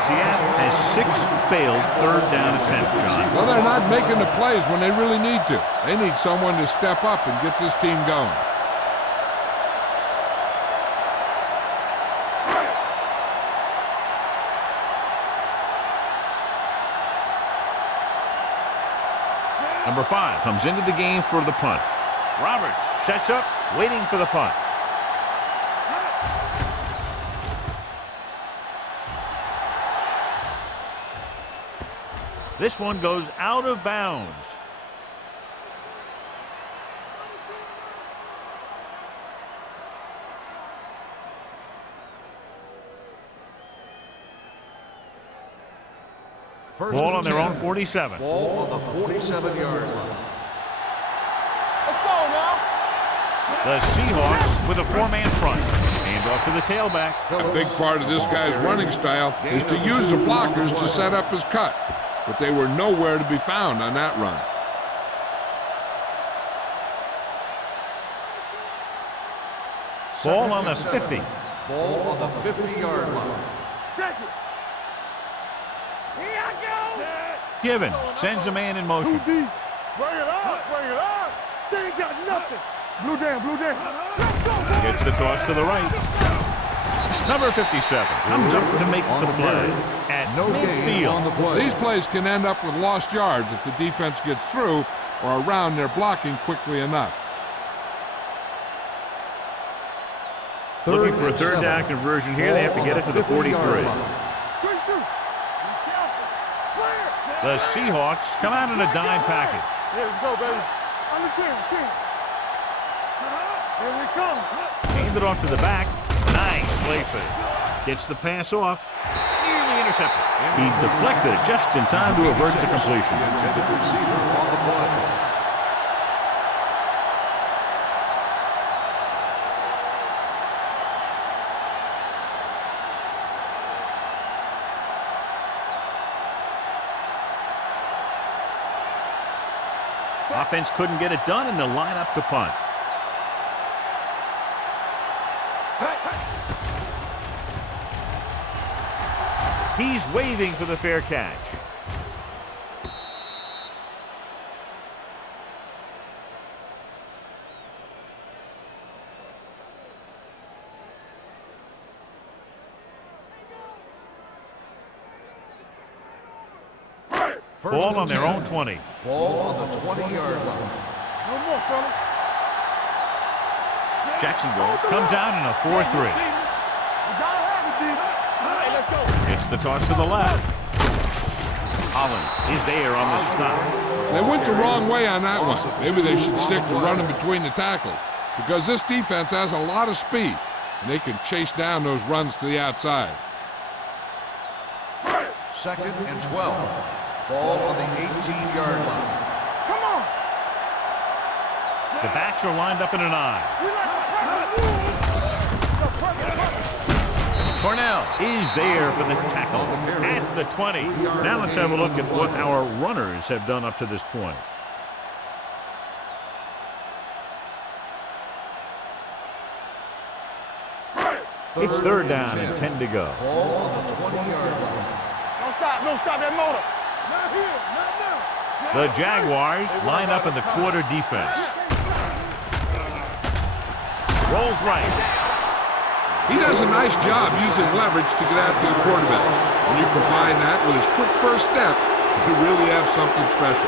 Seattle has 6 failed third down attempts, John. Well, they're not making the plays when they really need to. They need someone to step up and get this team going. Number 5 comes into the game for the punt. Roberts sets up, waiting for the punt. This one goes out of bounds. Ball on their own 47. Ball on the 47-yard line. Let's go now. The Seahawks with a 4-man front. Hand off to the tailback. A big part of this guy's running style is to use the blockers to set up his cut. But they were nowhere to be found on that run. Ball on the 50. Ball on the 50-yard line. Check it. Here I go. Givens sends a man in motion. Too deep. Bring it up. Bring it up. They ain't got nothing. Blue down. Blue down. Let's go, boys. Gets the toss to the right. Number 57 comes up to make the play at midfield. These plays can end up with lost yards if the defense gets through or around their blocking quickly enough. Looking for a third down conversion here. They have to get it to the 43. The Seahawks come out in a dime package. Here we go, baby. On the 10. Here we come. Hand it off to the back. Nice play fake. Gets the pass off. Nearly intercepted. He deflected it just in time to avert the completion. The intended receiver on the play. Offense couldn't get it done, and they'll line up to punt. He's waving for the fair catch. Ball on their own 20. Ball on the 20-yard line. No more, fella. Jacksonville comes out in a 4-3. You gotta have it, D. All right, let's go. Gets the toss to the left. Holland is there on the stop. They went the wrong way on that one. Maybe they should stick to running between the tackles because this defense has a lot of speed and they can chase down those runs to the outside. 2nd and 12. Ball on the 18-yard line. Come on. The backs are lined up in an eye. We like to press. Cornell is there for the tackle at the 20. Now let's have a look at what our runners have done up to this point. It's 3rd down and 10 to go. Ball on the 20-yard line. Don't stop that motor. Not here, not now. The Jaguars line up in the quarter defense. Rolls right. He does a nice job using leverage to get after the quarterbacks. When you combine that with his quick first step, you really have something special.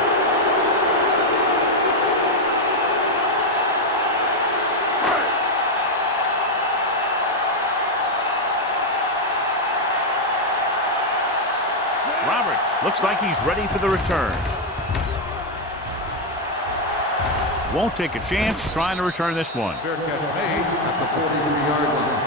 Roberts looks like he's ready for the return. Won't take a chance trying to return this one. Fair catch made at the 43-yard line.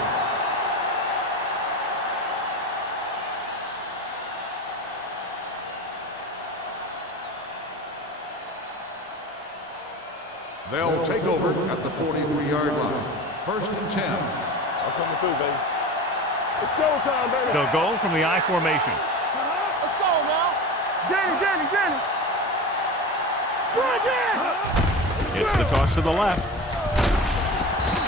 They'll take over at the 43-yard line. 1st and 10. I'm coming through, baby. It's showtime, baby. They'll go from the I formation. Let's go now. Danny. Go again. Gets the toss to the left.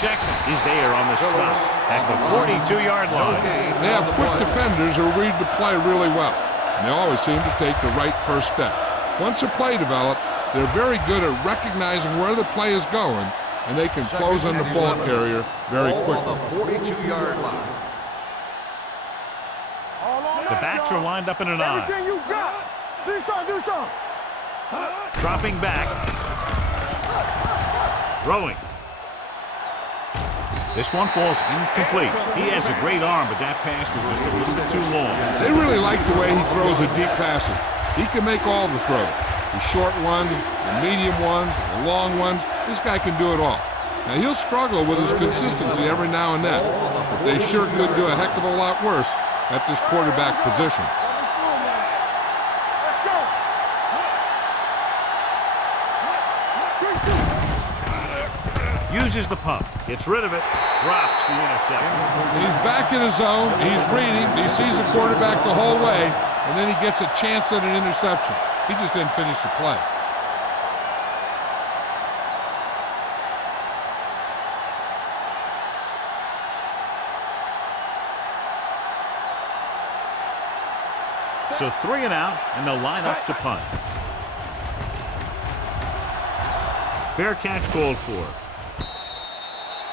Jackson is there on the stop at the 42-yard line. They have quick defenders who read the play really well, and they always seem to take the right first step. Once a play develops, they're very good at recognizing where the play is going, and they can close on the ball carrier very quickly. On the 42-yard line. The backs are lined up in an I. Everything you got. Do something. Dropping back. Throwing. This one falls incomplete. He has a great arm, but that pass was just a little bit too long. They really like the way he throws the deep passes. He can make all the throws. The short ones, the medium ones, the long ones. This guy can do it all. Now, he'll struggle with his consistency every now and then, but they sure could do a heck of a lot worse at this quarterback position. Uses the pump. Gets rid of it. Drops the interception. He's back in his zone. He's reading. He sees the quarterback the whole way, and then he gets a chance at an interception. He just didn't finish the play. So 3 and out, and they'll line up to punt. Fair catch called for.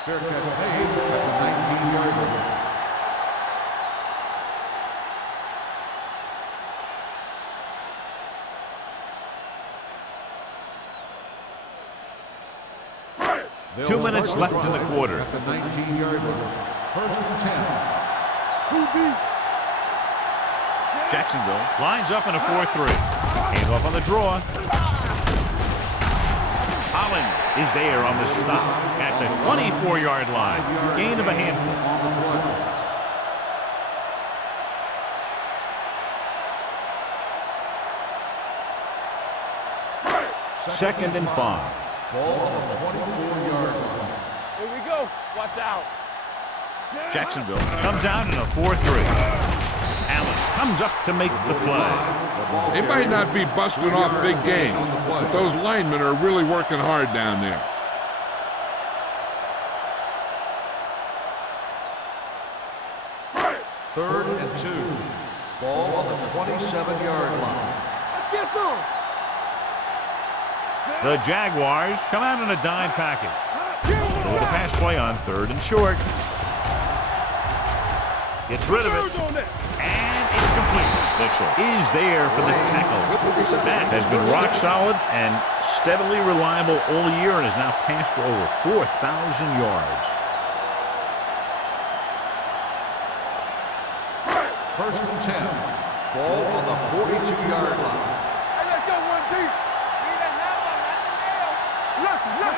Fair catch made at the 19-yard line. They'll 2 minutes left in the quarter. At the 19-yard line. First and 10. 2 deep. Jacksonville lines up in a 4-3. Handoff on the draw. Holland is there on the stop at the 24-yard line. Gain of a handful. Second and 5. Ball on the 24-yard line. Here we go. Watch out. Jacksonville comes out in a 4-3. Allen comes up to make the play. They might not be busting off big games, but those linemen are really working hard down there. Third and 2. Ball on the 27-yard line. Let's get some. The Jaguars come out in a dime package. Throw the pass play on 3rd and short. Gets rid of it. And it's complete. Mitchell is there for the tackle. That has been rock solid and steadily reliable all year and has now passed for over 4,000 yards. First and 10. Ball on the 42-yard line. Hey, let's go 1 deep.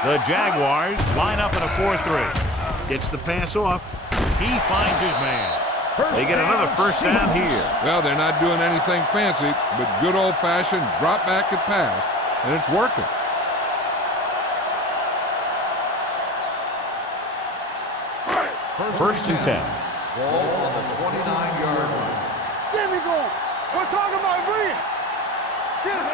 The Jaguars line up in a 4-3. Gets the pass off. He finds his man. They get another first down here. Well, they're not doing anything fancy, but good old-fashioned drop back and pass, and it's working. First and 10. Ball on the 29-yard line. Get me going. We're talking about bringing.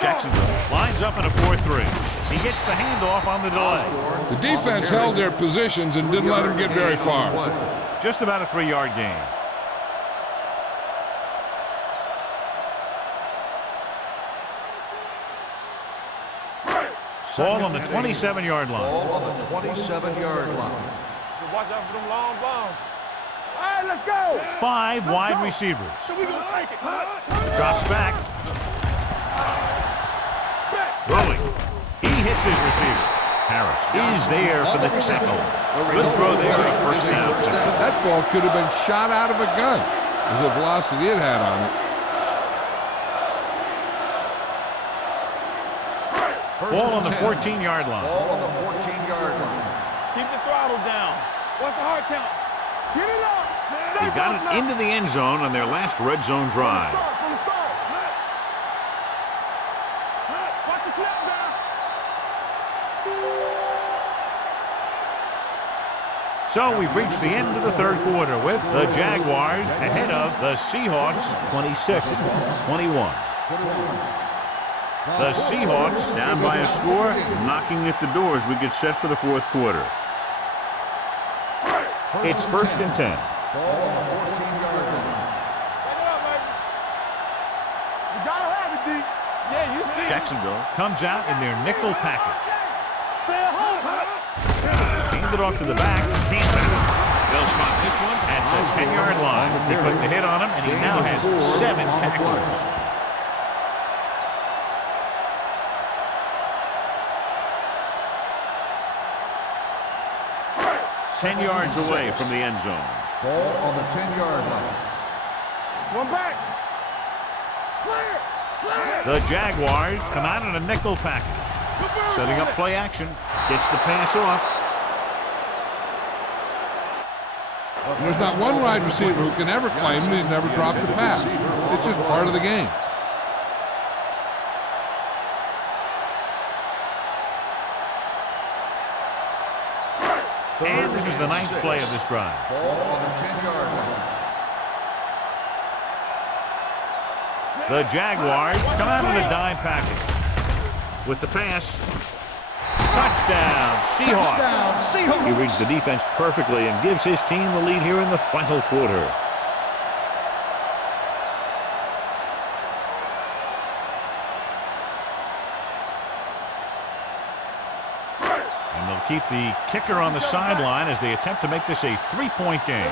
Jacksonville lines up in a 4-3. He gets the handoff on the delay. The defense held their positions and didn't let him get very far. Just about a 3-yard gain. Ball on the 27-yard line. Ball on the 27-yard line. Watch out for them long bombs. All right, let's go. 5 wide receivers. So we gonna take it. Drops back. Rolling. He hits his receiver. Harris is there for the tackle. Good throw there. First down. That ball could have been shot out of a gun with the velocity it had on it. Ball on the 14-yard line. Ball on the 14-yard line. Keep the throttle down. What's the hard count? Get it up. They got it into the end zone on their last red zone drive. From the start. Watch the snap down. So we've reached the end of the 3rd quarter with the Jaguars ahead of the Seahawks 26-21. The Seahawks down by a score, knocking at the door as we get set for the 4th quarter. It's first and 10. Ball on the 14-yard line. Take it up, baby. You gotta have it, D. Yeah, you see. Jacksonville comes out in their nickel package. Stay at home. Hand it off to the back. Can't back it. They'll spot this one at the 10-yard line. They put the hit on him, and he now has 7 tackles. 10 yards away from the end zone. Ball on the 10-yard line. One back. Clear. Clear. The Jaguars come out in a nickel package. Setting up play action. Gets the pass off. There's not one wide receiver who can ever claim that he's never dropped a pass. It's just part of the game. And this is the 9th play of this drive. Ball on the 10-yard line. The Jaguars come out in a dime package. With the pass. Touchdown, Seahawks. He reads the defense perfectly and gives his team the lead here in the final quarter. And they'll keep the kicker on the sideline as they attempt to make this a 3-point game.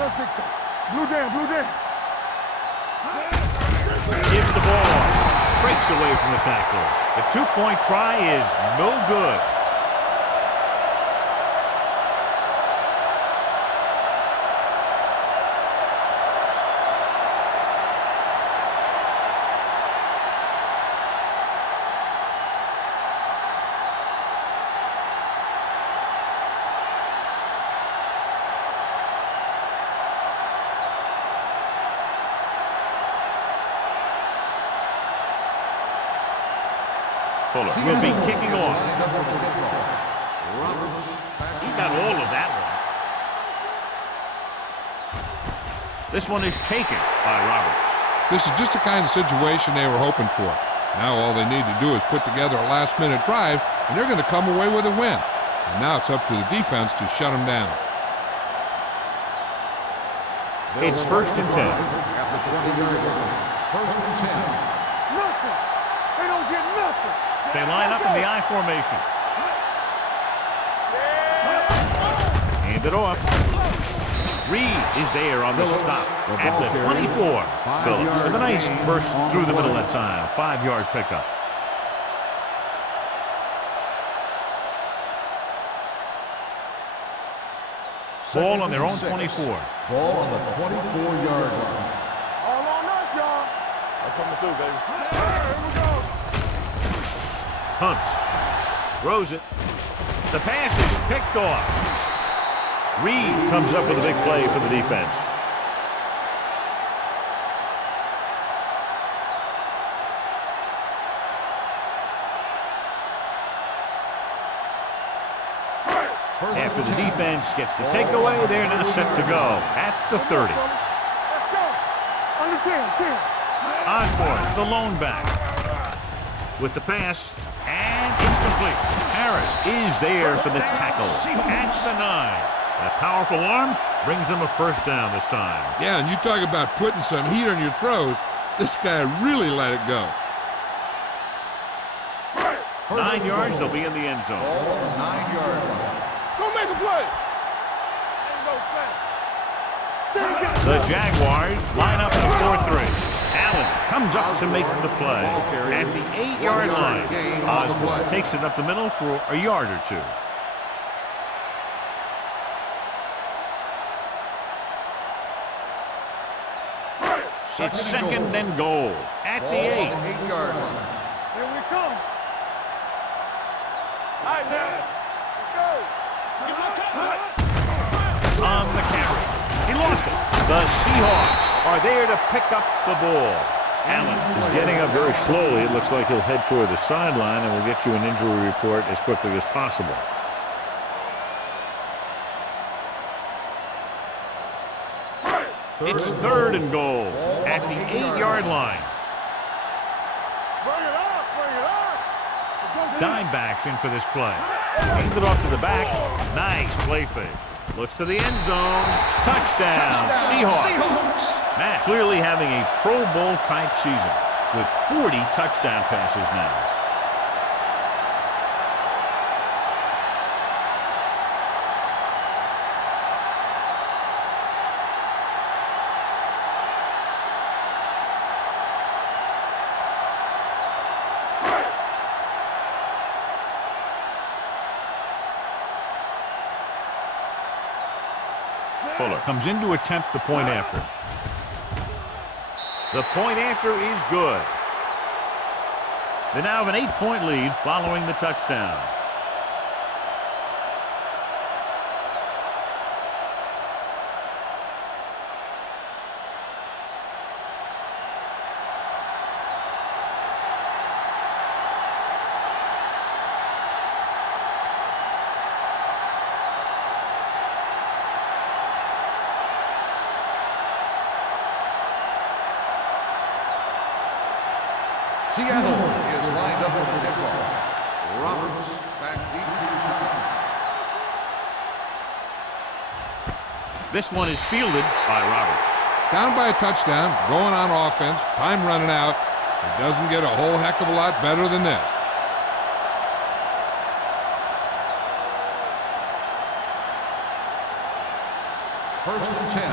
Blue down, blue down. Gives the ball. Breaks away from the tackler. The 2-point try is no good. Fuller will be kicking off. He got all of that one. This one is taken by Roberts. This is just the kind of situation they were hoping for. Now all they need to do is put together a last-minute drive, and they're going to come away with a win. And now it's up to the defense to shut them down. It's first and 10. At the 20-yard line. First and 10. Nothing. They don't get nothing. They line up in the I formation. Hand it off. Reed is there on the stop at the 24. Phillips with a nice burst through the middle that time. 5-yard pickup. Ball on their own 24. Ball on the 24-yard line. All on us, y'all. They're coming through, baby. Here we go. Pumps. Throws it. The pass is picked off. Reed comes up with a big play for the defense. After the defense gets the takeaway, they're now set to go at the 30. Let's go. Under 10. Osborne, the lone back. With the pass, and it's complete. Harris is there for the tackle at the 9. That powerful arm brings them a first down this time. Yeah, and you talk about putting some heat on your throws. This guy really let it go. 9 yards, they'll be in the end zone. Ball on the 9-yard line. Go make a play. Ain't no play. The Jaguars line up in a 4-3. Allen comes up to make the play at the 8-yard line. Osborne takes it up the middle for a yard or two. It's second and goal at the 8. 8-yard line. Here we come. All right, now. Let's go. On the carry. He lost it. The Seahawks are there to pick up the ball. Allen is getting up very slowly. It looks like he'll head toward the sideline, and we'll get you an injury report as quickly as possible. It's third and goal at the 8-yard line. Bring it up. Dime backs in for this play. Hand it off to the back. Nice play fake. Looks to the end zone. Touchdown, Seahawks. Matt clearly having a Pro Bowl type season with 40 touchdown passes now. Fuller comes in to attempt the point after. The point after is good. They now have an 8-point lead following the touchdown. Seattle is lined up for the kickoff. Roberts back deep to return. This one is fielded by Roberts. Down by a touchdown, going on offense, time running out. It doesn't get a whole heck of a lot better than this. First and 10.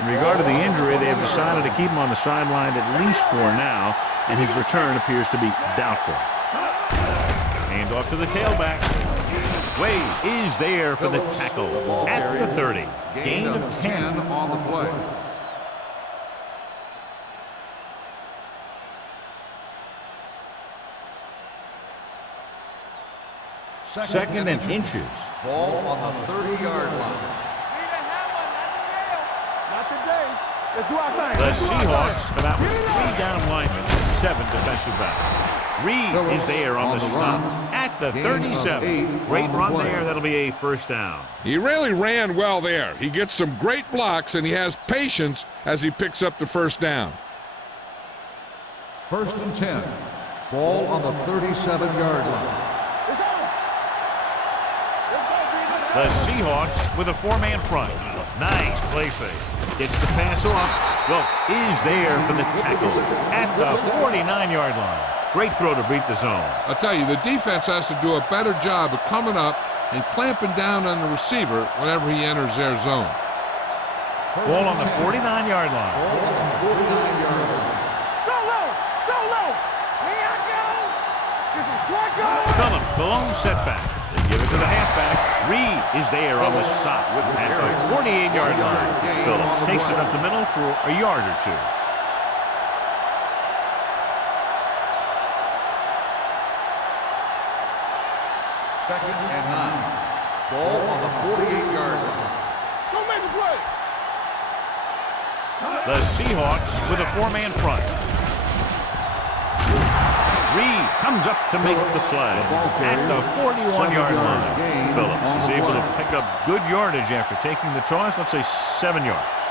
In regard to the injury, they have decided to keep him on the sideline at least for now, and his return appears to be doubtful. Hand off to the tailback. Wade is there for the tackle at the 30. Gain of 10 on the play. Second and inches. Ball on the 30-yard line. Let's do our thing. The Seahawks come out with 3 down linemen and 7 defensive backs. Reed is there on the stop at the 37. Great run there. That'll be a first down. He really ran well there. He gets some great blocks, and he has patience as he picks up the first down. First and 10. Ball on the 37-yard line. The Seahawks with a 4-man front. Nice play fake. Gets the pass off. Wilkes is there for the tackle at the 49-yard line. Great throw to beat the zone. I'll tell you, the defense has to do a better job of coming up and clamping down on the receiver whenever he enters their zone. Ball on the 49-yard line. Ball on the 49-yard line. Solo. Here I go. Get some slack on. Phillips, the lone setback. They give it to the halfback. Reed is there on the stop at the 48-yard line. Phillips takes it up the middle for a yard or two. Second and 9. Ball on the 48-yard line. Don't make the play. The Seahawks with a 4-man front. Reed comes up to make the play at the 41-yard line. Phillips is able to pick up good yardage after taking the toss, let's say 7 yards.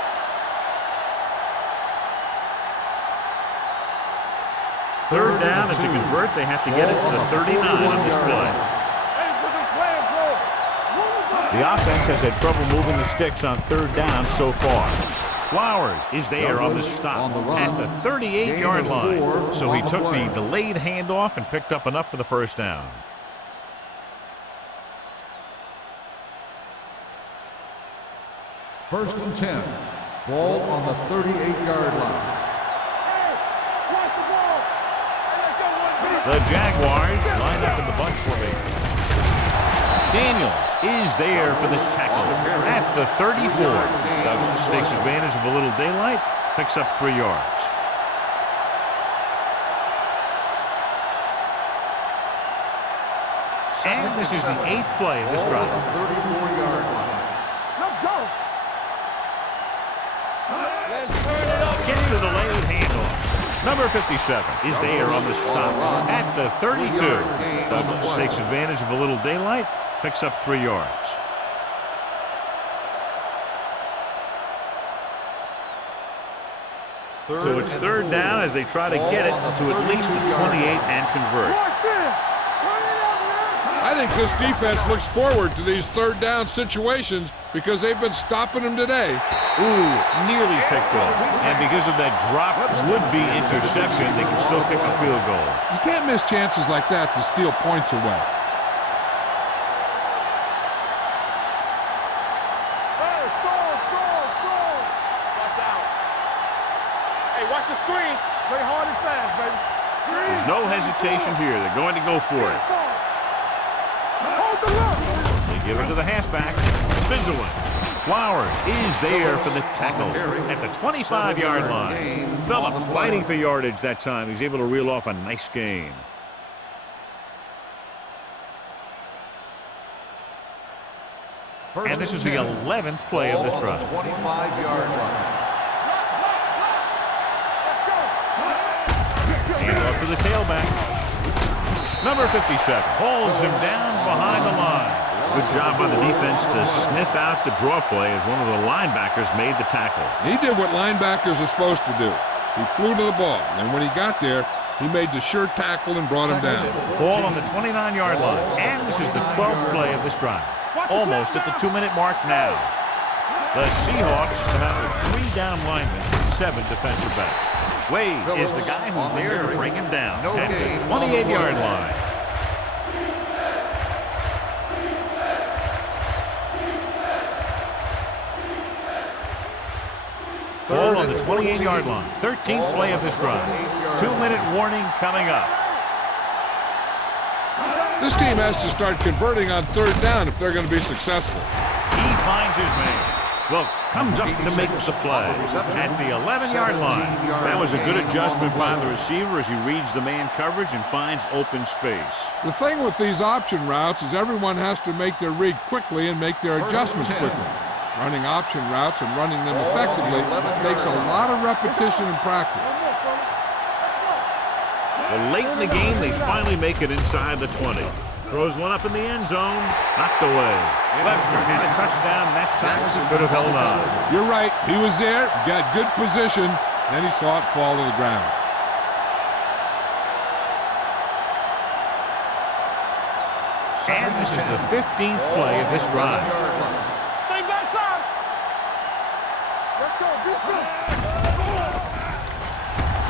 Third down, and to convert, they have to get it to the 39 on this play. The offense has had trouble moving the sticks on third down so far. Flowers is there on the stop at the 38-yard line. So he took the delayed handoff and picked up enough for the first down. First and 10. Ball on the 38-yard line. The Jaguars line up in the bunch formation. Daniels is there for the tackle at the 34. Douglas takes advantage of a little daylight, picks up 3 yards. And this is the 8th play of this drive. 34-yard line. Let's go. Gets the delayed handoff. Number 57 is there on the stop at the 32. Douglas takes advantage of a little daylight, picks up 3 yards. So it's third down as they try to get it to at least the 28 and convert. I I think this defense looks forward to these third down situations because they've been stopping them today. Ooh, nearly picked off. And because of that drop would-be interception, they can still kick a field goal. You can't miss chances like that to steal points away. Hey, score. Watch out. Hey, watch the screen. Play hard and fast, baby. There's no hesitation here. They're going to go for it. Hold the look. They give it to the halfback. Spins away. Flowers is there for the tackle at the 25-yard line. Phillips fighting for yardage that time. He's able to reel off a nice gain. And this is the 11th play of this drive. 25-yard line. And off to the tailback. Number 57 holds him down behind the line. Good job by the defense to sniff out the draw play as one of the linebackers made the tackle. He did what linebackers are supposed to do. He flew to the ball, and when he got there, he made the sure tackle and brought him down. Ball on the 29-yard line. And this is the 12th play of this drive. Almost at the 2-minute mark now. The Seahawks come out with 3 down linemen and 7 defensive backs. Wade is the guy who's there to bring him down at the 28-yard line. Ball on the 28-yard line. 13th play of this drive. 2-minute warning coming up. This team has to start converting on third down if they're going to be successful. He finds his man. Wilkes comes up to make the play at the 11-yard line. That was a good adjustment by the receiver as he reads the man coverage and finds open space. The thing with these option routes is everyone has to make their read quickly and make their adjustments quickly. Running option routes and running them effectively takes a lot of repetition and practice. Well, late in the game, they finally make it inside the 20. Throws one up in the end zone, knocked away. Webster had a touchdown, and that time he could have held on. You're right. He was there, got good position, then he saw it fall to the ground. And this is the 15th play of this drive. Stay backside. Let's go.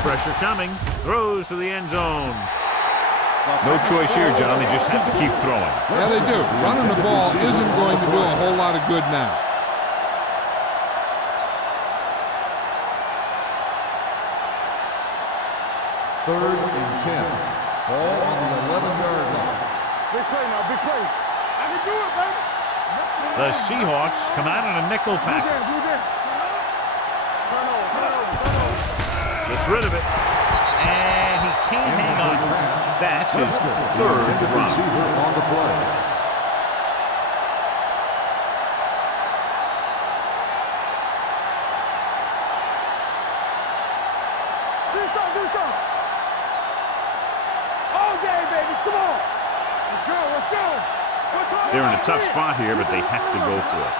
Pressure coming, throws to the end zone. No choice here, John. They just have to keep throwing. Yeah, they do. Running the ball isn't going to do a whole lot of good now. Third and 10. Ball on the 11-yard line. Big play now. Big play. I can do it, baby. The Seahawks come out in a nickel package. Turn over. Gets rid of it. And he can't hang on. That's his third drop. Receiver on the play. Do something. All day, baby. Come on. Let's go. They're in a tough spot here, but they have to go for it.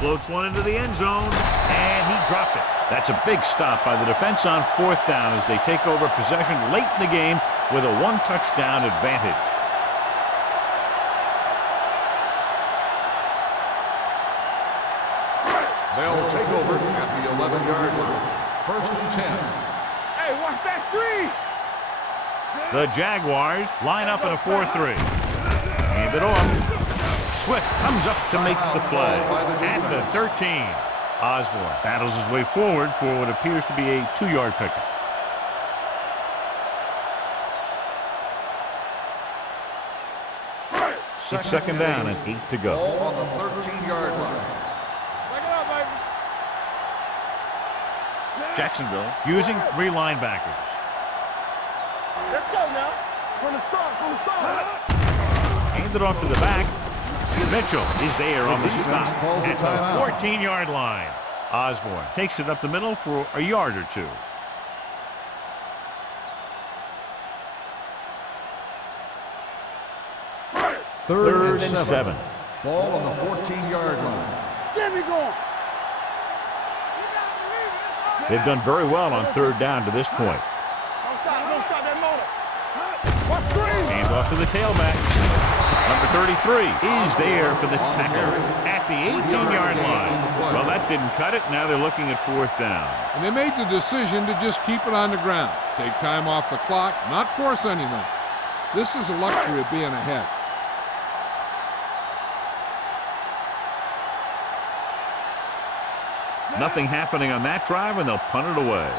Floats one into the end zone, and he dropped it. That's a big stop by the defense on 4th down as they take over possession late in the game with a 1-touchdown advantage. They'll take over at the 11-yard line. First and 10. Hey, watch that screen. The Jaguars line up in a 4-3. Hand it off. Swift comes up to make the play at the 13. Osborne battles his way forward for what appears to be a 2-yard pickup. It's second down and 8 to go. Ball on the 13-yard line. Back it up, baby. Jacksonville using 3 linebackers. Let's go now. From the start. Hand it off to the back. Mitchell is there on the stop at the 14-yard line. Osborne takes it up the middle for a yard or 2. Third and 7. Ball on the 14-yard line. Get me going. They've done very well on third down to this point. Don't stop. Off to the tailback. Number 33 is there for the tackle at the 18-yard line. Well, that didn't cut it. Now they're looking at 4th down. And they made the decision to just keep it on the ground. Take time off the clock, not force anything. This is a luxury of being ahead. Nothing happening on that drive, and they'll punt it away.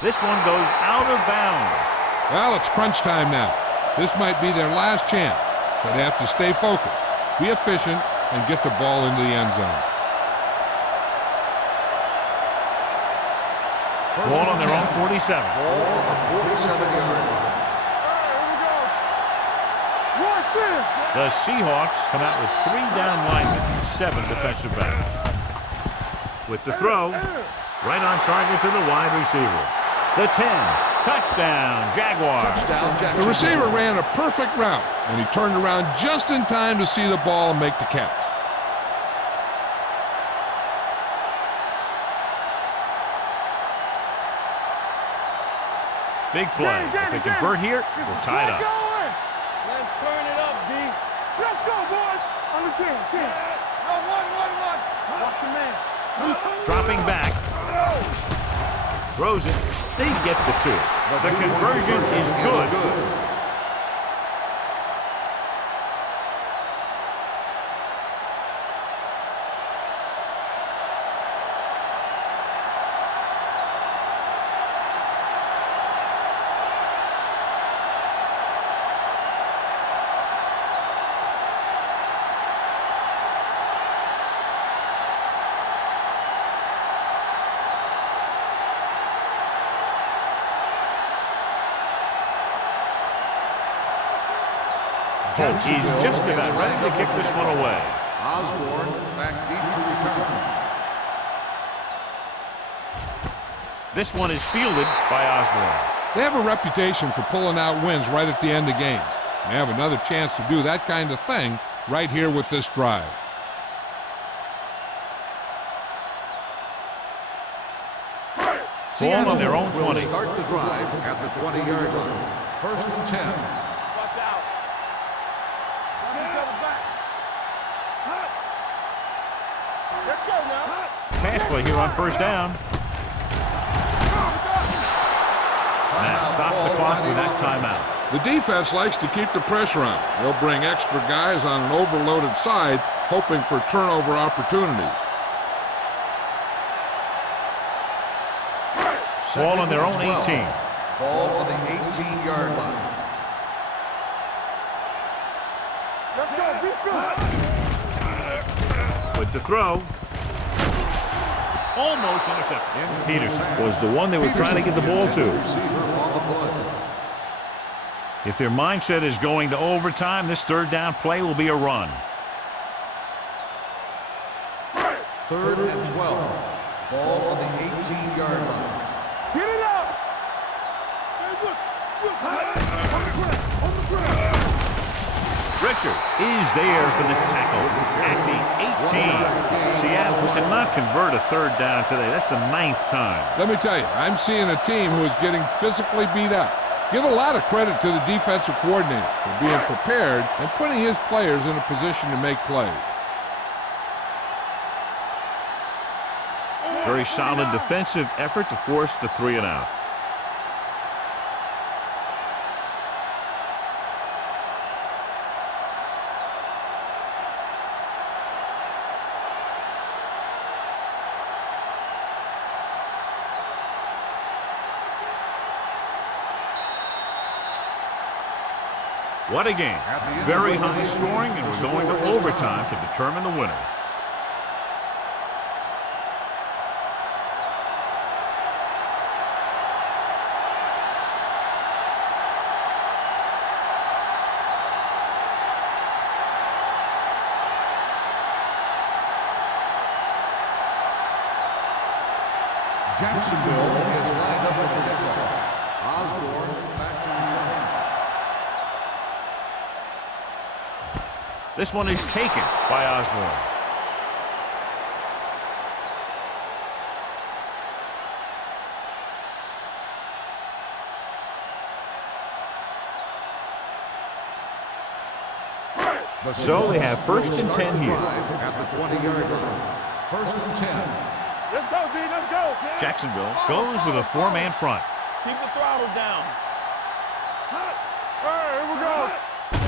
This one goes out of bounds. Well, it's crunch time now. This might be their last chance, so they have to stay focused, be efficient, and get the ball into the end zone. Ball on their own 47. Ball on the 47-yard line. The Seahawks come out with 3 down linemen and 7 defensive backs. With the throw, right on target to the wide receiver. The 10, touchdown, Jaguars. Touchdown, The receiver ran a perfect route, and he turned around just in time to see the ball and make the catch. Big play. If they convert here, we're tied up. Let's turn it up, D. Let's go, boys. On the 10. No, one. Watch your man. Dropping back. Throws it. They get the 2. The conversion is good. He's just about ready to kick this one away. Osborne back deep to return. This one is fielded by Osborne. They have a reputation for pulling out wins right at the end of games. They have another chance to do that kind of thing right here with this drive. Ball on their own 20. Start the drive at the 20-yard line. 1st and 10. Pass play here on 1st down. Matt stops the clock with that timeout. The defense likes to keep the pressure on. They'll bring extra guys on an overloaded side, hoping for turnover opportunities. Ball on their own 18. Ball on the 18-yard line. Let's go, With the throw. Almost intercepted. Peterson was the one they were trying to get the ball to. If their mindset is going to overtime, this 3rd down play will be a run. 3rd and 12. Ball on the 18-yard line. Get it up. On the ground. Richard is there for the tackle at the 18. Seattle cannot convert a 3rd down today. That's the 9th time. Let me tell you, I'm seeing a team who is getting physically beat up. Give a lot of credit to the defensive coordinator for being prepared and putting his players in a position to make plays. Very solid defensive effort to force the 3 and out. What a game. Very high scoring, and we're going to overtime to determine the winner. Jacksonville is lined up for the kickoff. Osborne back to return. This one is taken by Osborne. So they have first and 10 here. At the 20-yard line. First and 10. Let's go, D. Let's go. Jacksonville goes with a 4-man front. Keep the throttle down. All right, here we go.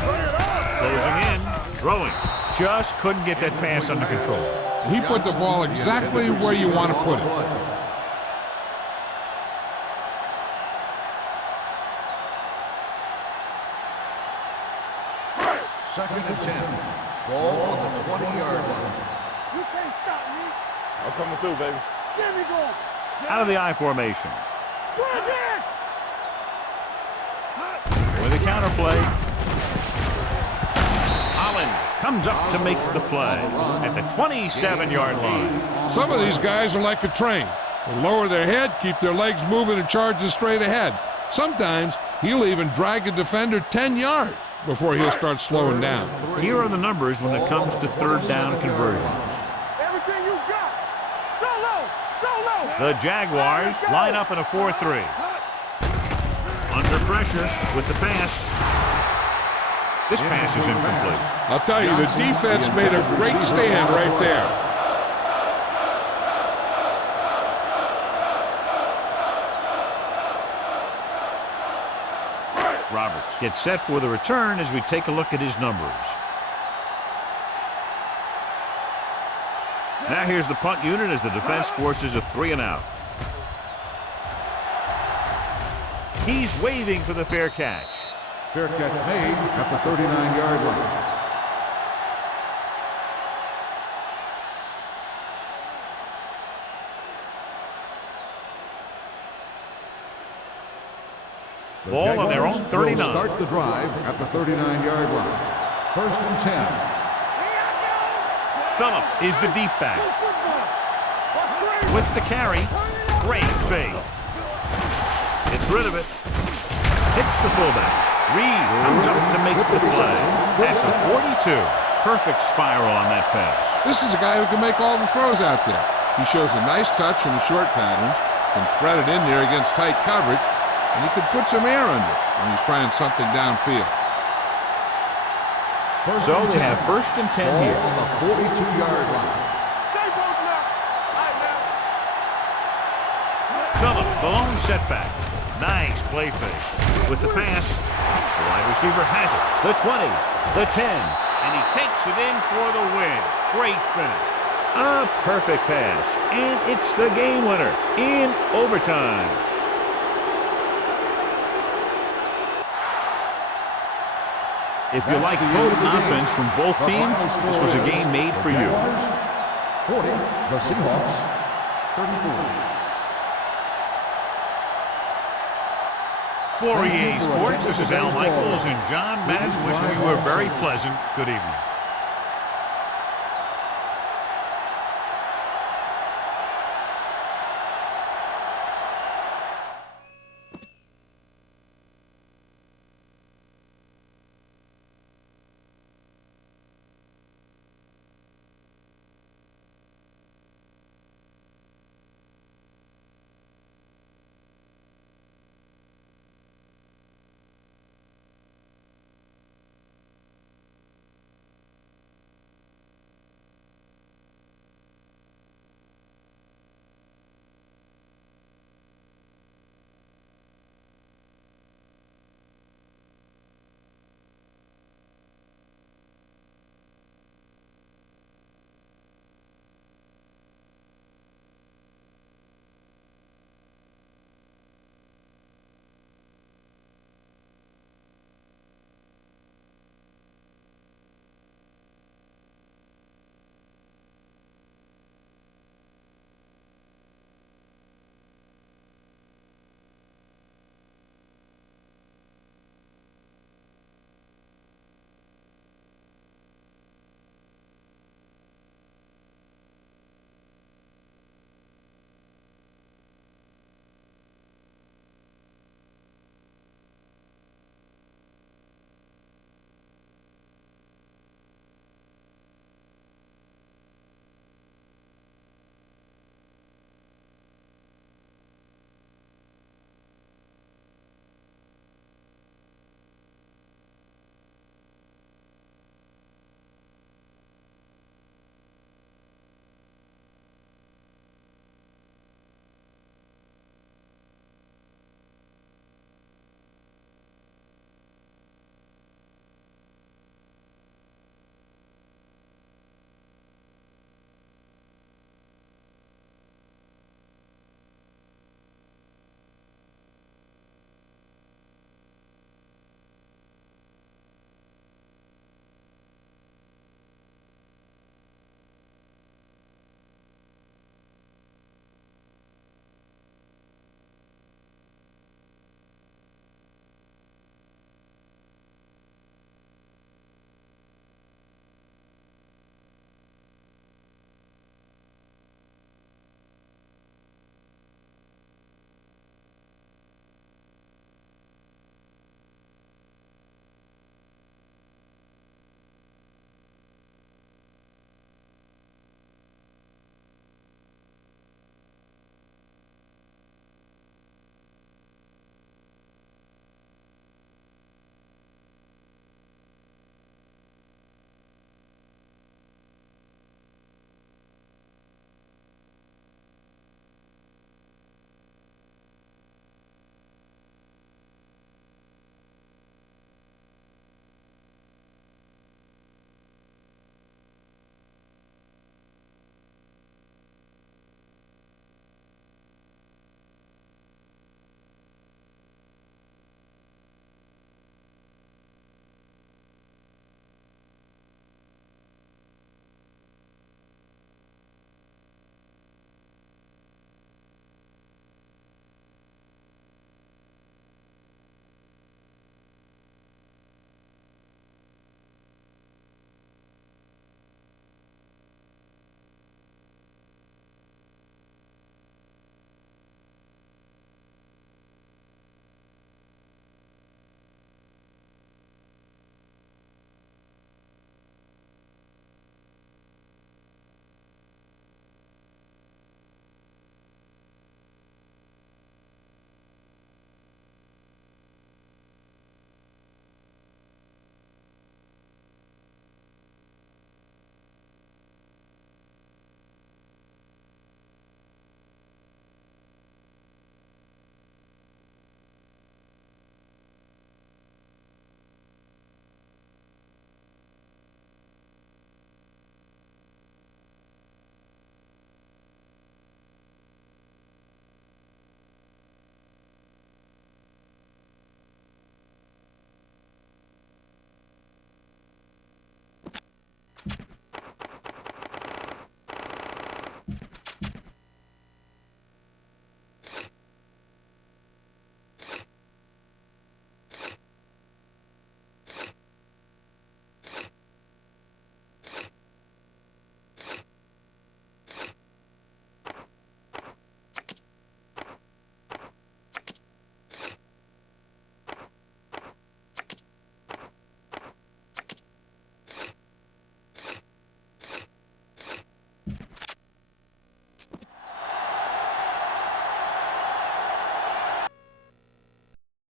Bring it up. Closing in, throwing. Just couldn't get that pass under control. He put the ball exactly where you want to put it. Second and 10. Ball on the 20-yard line. You can't stop me. I'm coming through, baby. Get me going. Out of the I formation. Bring it. With a counterplay. Holland comes up to make the play at the 27-yard line. Some of these guys are like a train. They lower their head, keep their legs moving, and charge straight ahead. Sometimes he'll even drag a defender 10 yards before he'll start slowing down. Here are the numbers when it comes to third down conversions. Everything you got. Solo. Solo. The Jaguars line up in a 4-3. Under pressure with the pass. This pass is incomplete. I'll tell you, the defense made a great stand right there. Roberts gets set for the return as we take a look at his numbers. Now here's the punt unit as the defense forces a 3-and-out. He's waving for the fair catch. Fair catch made at the 39-yard line. Ball on their own 39. Will start the drive at the 39-yard line. First and 10. Phillips is the deep back. With the carry, great fake. Gets rid of it. Hits the fullback. Reed comes up to make the play at the 42. Perfect spiral on that pass. This is a guy who can make all the throws out there. He shows a nice touch in the short patterns, can thread it in there against tight coverage, and he could put some air under it when he's trying something downfield. So they have first and 10 here. On the 42-yard line. Phillips, the lone setback. Nice play fake. With the pass, the wide receiver has it. The 20, the 10, and he takes it in for the win. Great finish. A perfect pass, and it's the game winner in overtime. If you like potent offense from both teams, this was a game made for you. 40, the Seahawks, 34. For EA Sports, this is Al Michaels and John Madden wishing you a very pleasant good evening.